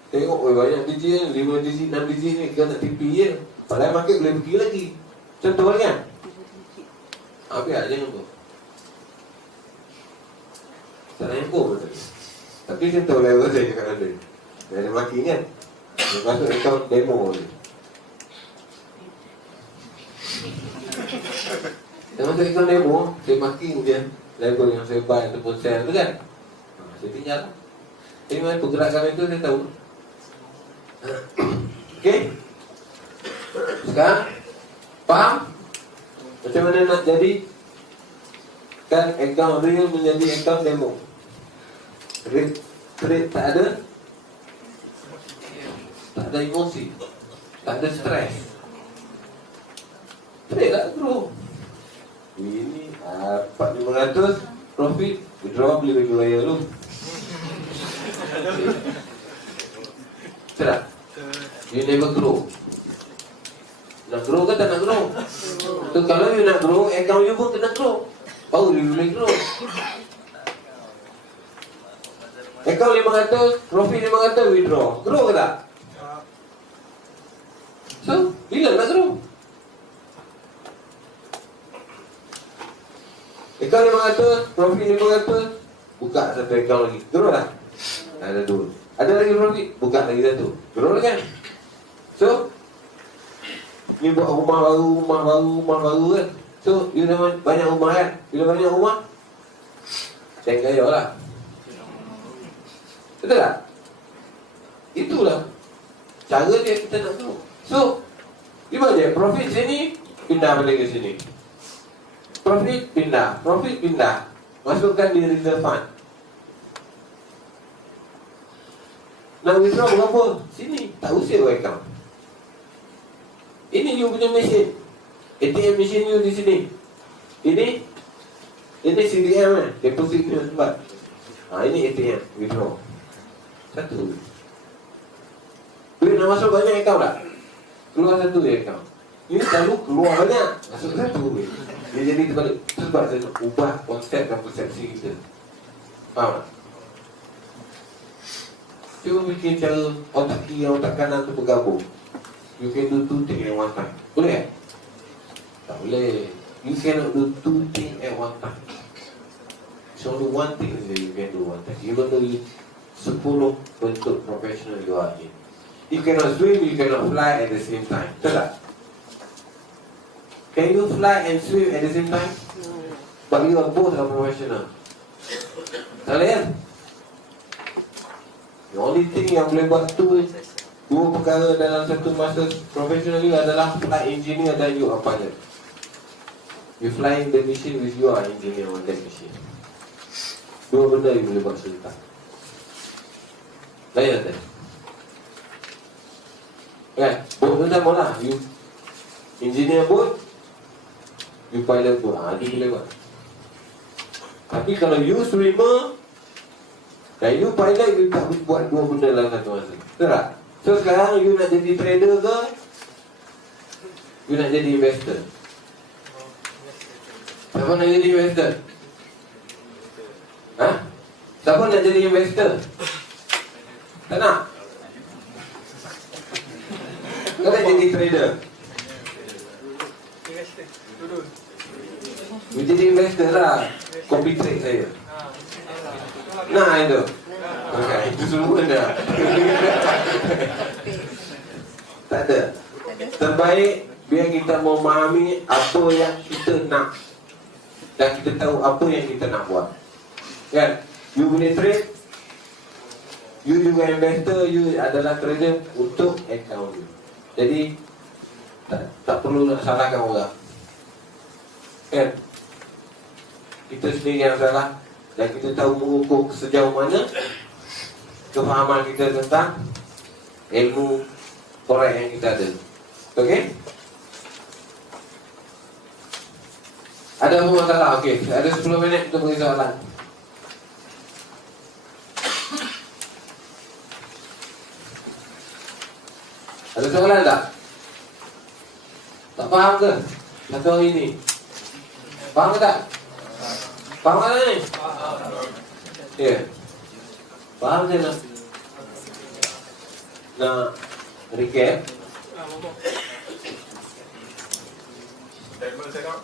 Tengok banyak biji kan, 5 biji, 6 biji ni kau nak TP je. Padahal market boleh pergi lagi. Contoh kan? Biar jangan tu. Tak nak handphone pun tak ada. Tapi saya tahu level saya kat anda. Dia ada maki kan. Dia masuk account demo ni. Dia masuk account demo, saya marking dia level yang saya buy ataupun sell tu kan. Saya tinggal. Jadi mana pergerakan itu saya tahu. Okey. Sekarang faham macam mana nak jadi kan account real menjadi account demo. Trade tak ada, tak ada emosi, tak ada stres. Trade tak grow. Ini 4,500 profit, withdraw beli baju raya lu. Sedap. You never grow. Nak grow ke tak nak grow? So, kalau you nak grow, account you pun kena grow. Baru you boleh grow. Account 500, profit 500, withdraw. Grow ke tak? So, bila nak grow? Account 500, profit 500, buka satu account lagi. Grow tak? Ada 2. Ada lagi profit, buka lagi satu. Grow kan? So, ni buat rumah baru kan. So, you dah banyak rumah kan. Bila banyak rumah, cek gaya lah. Betul tak? Itulah cara dia kita nak tahu. So, gimana je? Profit sini, pindah balik ke sini. Profit pindah. Masukkan di reserve fund. Nak withdraw berapa? Sini, tak usah account. Ini you punya mesin. ATM mesin you di sini. Ini CDM kan, deposit punya tempat. Ini ATM, withdraw. Satu. Duit nak masuk banyak account tak? Keluar satu je account. Ini selalu keluar banyak, masuk satu je. Dia jadi terbalik. Sebab saya nak ubah konsep dan persepsi kita. Faham tak? Cuba bikin cara otak kiri dan otak kanan tu bergabung. You can do 2 things at one time. Boleh? Tak boleh. You cannot do 2 things at one time. It's only one thing that you can do one time. Even though you 10 bentuk professional you are in. You cannot swim, you cannot fly at the same time. Betul tak? Can you fly and swim at the same time? But you are both a professional. Tak boleh kan? The only thing yang boleh buat tu, 2 perkara dalam satu masa profesional you adalah flight engineer dan you are pilot. You flying the machine with you are engineer on that machine. 2 benda you boleh buat serentak. Lain tak? Kan? Boat tu sama lah. You engineer boat, you pilot boat. Ini boleh buat. Tapi kalau you swimmer dan you pilot, you tak boleh buat 2 benda dalam satu masa. Betul tak? So sekarang you nak jadi trader ke? You nak jadi investor? Siapa nak jadi investor? Ha? Siapa nak jadi investor? Tak nak? Kau nak jadi trader? You jadi investor lah. Copy trade saya. Nah itu. Okay, itu semua dah. Tak ada. Terbaik biar kita memahami apa yang kita nak dan kita tahu apa yang kita nak buat. Kan? You boleh trade, you juga investor, you adalah trader untuk account you. Jadi tak perlu nak salahkan orang. Kan? Kita sendiri yang salah dan kita tahu mengukur sejauh mana kefahaman kita tentang ilmu korek yang kita ada. Okey? Ada apa masalah? Okey, ada 10 minit untuk beri soalan. Ada soalan tak? Tak faham ke? Satu hari ni. Faham ke tak? Faham tak ni? Ya. Faham je nak recap. Diamond set up.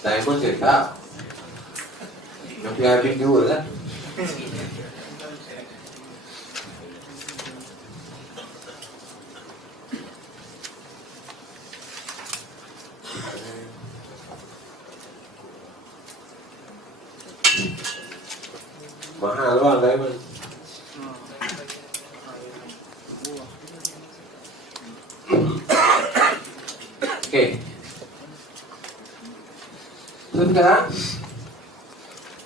Diamond set up. Nanti habis dua lah. Mahal bang diamond. Okey. So sekarang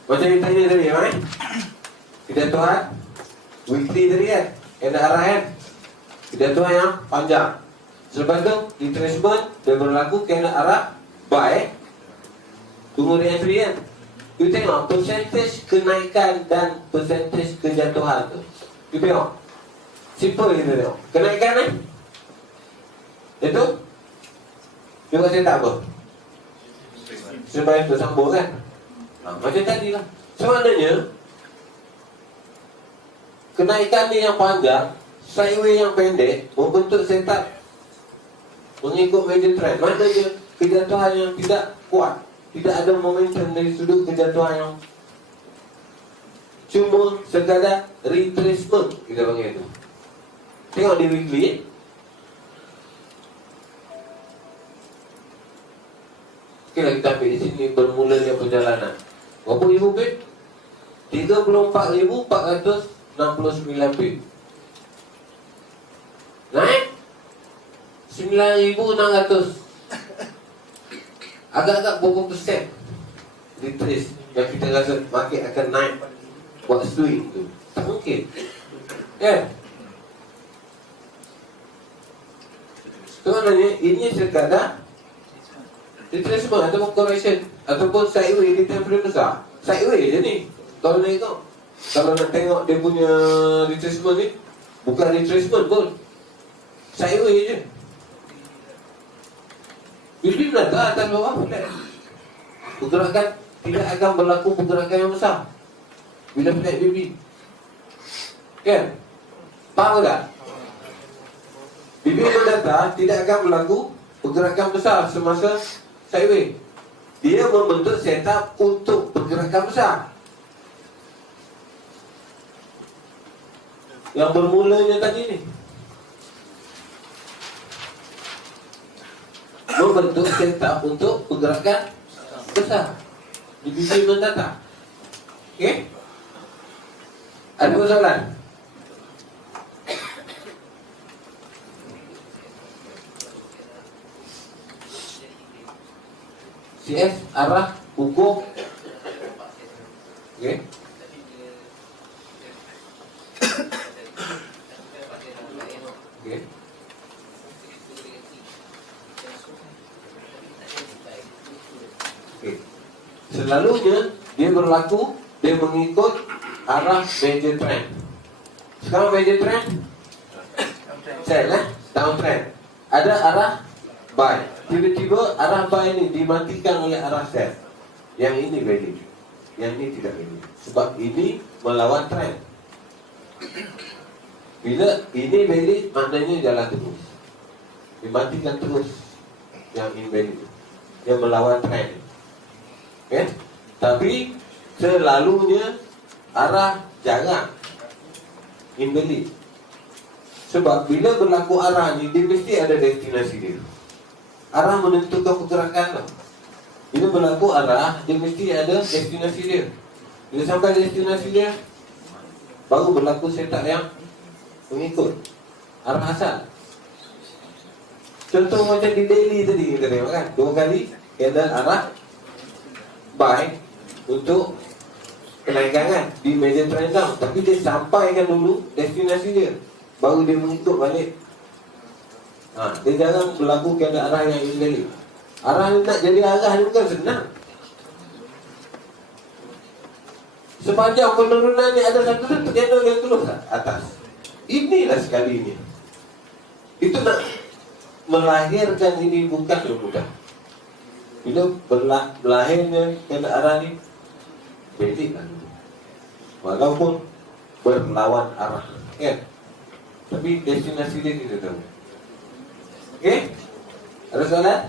macam yang tanya tadi kan? Kejatuhan weekly tadi kan? Ada arah kan? Kejatuhan yang panjang. Selepas tu retracement dia berlaku kena arah by tunggu re-entry kan? You tengok percentage kenaikan dan percentage kejatuhan tu. You tengok. Simple kita tengok. Kenaikan ni itu juga saya tak apa. Sebab bersambung kan? Macam tadi lah. Sebenarnya kenaikan ni yang panjang, sideway yang pendek membentuk setup mengikut major trend. Maknanya kejatuhan yang tidak kuat, tidak ada momentum dari sudut kejatuhan yang cuma sekadar retracement kita panggil itu. Tengok di weekly. Okay, kita ambil di sini bermulanya perjalanan. Berapa ribu bit? 34,469 bit. Naik 9,600. Agak-agak berapa persen retrace yang kita rasa market akan naik buat swing tu? Tak mungkin. Ya. Sebenarnya ini sekadar retracement ataupun correction ataupun sideway di time frame besar. Sideway je ni. Kalau nak tengok, kalau nak tengok dia punya retracement ni, bukan retracement pun, sideway je. Bila menata atas bawah flat, pergerakan tidak akan berlaku pergerakan yang besar bila flat BB. Kan? Faham tak? BB menata tidak akan berlaku pergerakan besar semasa sideway. Dia membentuk setup untuk pergerakan besar yang bermulanya tadi ni, membentuk setup untuk pergerakan besar di BB mendatang. Okey? Ada soalan? CS arah ukur. Okey. Okey. Okey. Selalunya dia berlaku, dia mengikut arah major trend. Sekarang major trend sell downtrend. Ada arah buy. Tiba-tiba arah buy ni dimatikan oleh arah sell. Yang ini valid, yang ini tidak valid. Sebab ini melawan trend. Bila ini valid, maknanya jalan terus. Dimatikan terus yang invalid, yang melawan trend. Okay? Tapi selalunya arah jarang invalid. Sebab bila berlaku arah ni, dia mesti ada destinasi dia. Arah menentukan pergerakan lah. Bila berlaku arah, dia mesti ada destinasi dia. Bila sampai destinasi dia, baru berlaku setup yang mengikut arah asal. Contoh macam di daily tadi kita tengok kan, 2 kali candle arah buy untuk kenaikan kan di major trend down. Tapi dia sampaikan dulu destinasi dia, baru dia mengikut balik. Dia jarang berlaku candle arah yang invalid. Arah ni nak jadi arah ni bukan senang. Sepanjang penurunan ni ada satu candle yang terus atas. Ini inilah sekali ini. Itu nak melahirkan ini bukan mudah. Bila melahirnya kena arah ni, betik kan. Walaupun berlawan arah, kan? Tapi destinasi dia kita tahu. Okey? Ada soalan?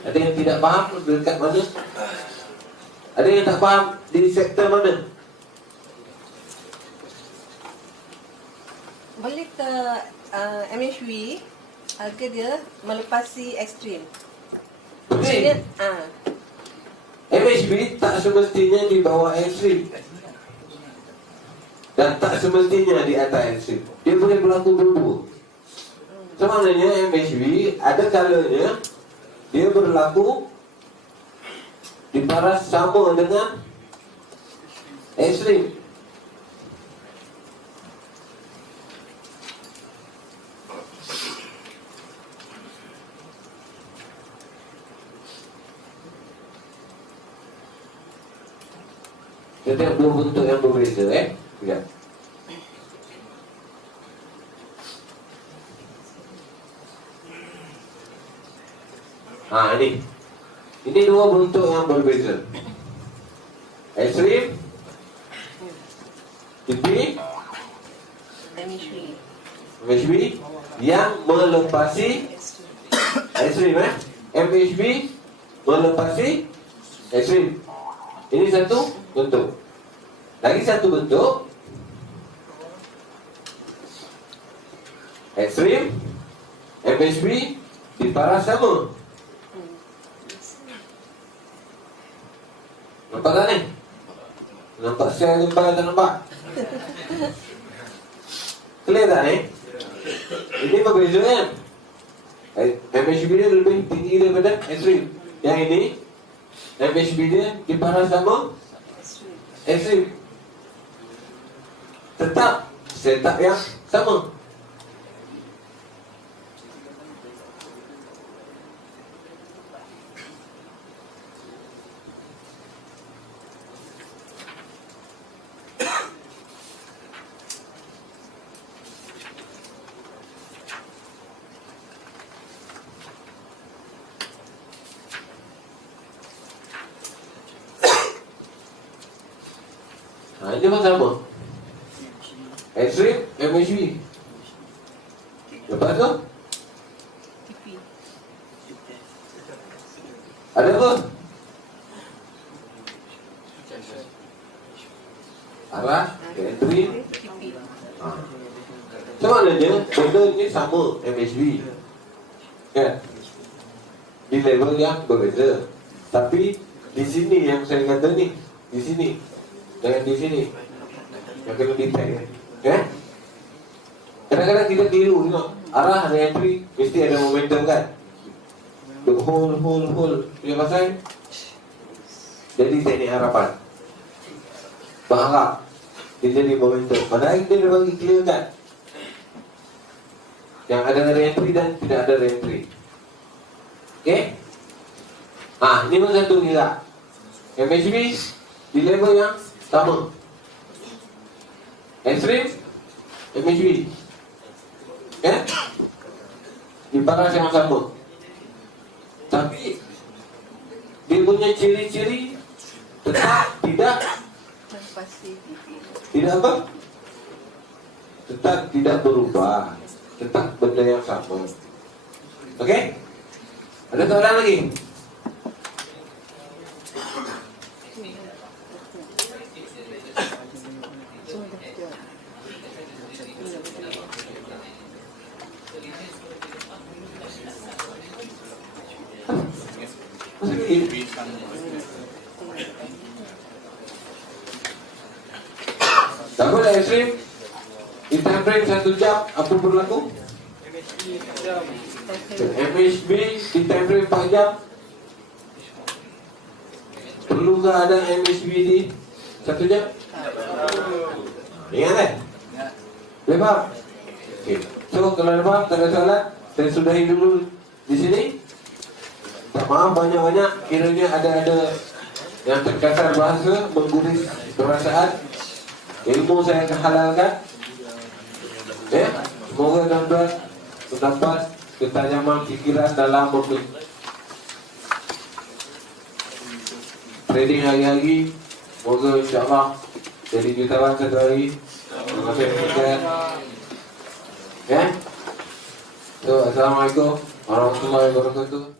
Ada yang tidak faham dekat mana? Ada yang tak faham di sektor mana? Boleh ke MHV harga dia melepasi ekstrim? Boleh. MHB tak semestinya di bawah ekstrim dan tak semestinya di atas ekstrim. Dia boleh berlaku berdua. Sebenarnya MHB ada kalanya dia berlaku di paras sama dengan ekstrim. Kita dua bentuk yang berbeza, Lihat. Ini. Ini dua bentuk yang berbeza. Ekstrim, tipi, MHB yang melepasi ekstrim, MHB melepasi ekstrim. Ini satu bentuk. Lagi satu bentuk ekstrim, MHB di paras sama. Nampak tak ni? Nampak sel lembah tak nampak? Clear tak ni? Ini berbeza kan? MHB dia lebih tinggi daripada ekstrim. Yang ini MHB dia di paras sama ekstrim. Tetap setup yang sama. Ini pun sama. Ekstrim, MHB. Lepas tu ada apa? Arah, entry. Sebenarnya benda ni sama MHB, kan? Di level yang berbeza. Tapi di sini yang saya kata ni, di sini dengan di sini yang kena detect, kan? Kadang-kadang kita tiru, tengok arah ada entry, mesti ada momentum, kan? The whole dia pasal jadi teknik harapan, berharap dia jadi momentum. Padahal dia dah bagi clear, kan? Yang ada re-entry dan tidak ada re-entry. Okay? Ini pun satu juga. MHB di level yang sama. Ekstrim, MHB, kan? Di paras yang sama. Tapi dia punya ciri-ciri tetap tidak apa? Tetap tidak berubah. Tetap benda yang sama. Okey? Ada soalan lagi? Double ekstrim di time frame 1 jam apa berlaku? MHB di time frame 4 jam. Perlukah ada MHB di 1 jam? Ingat kan? Boleh faham? Okay. So kalau ada faham, tak ada soalan, saya sudahi dulu di sini. Tak maaf banyak-banyak, kiranya ada yang terkasar bahasa, mengguris perasaan. Ilmu saya akan halalkan. Ya, semoga tuan-tuan mendapat ketajaman pikiran dalam trading hari-hari. Semoga insyaAllah jadi jutawan satu hari. Terima kasih sekian. Ya. So, Assalamualaikum warahmatullahi wabarakatuh.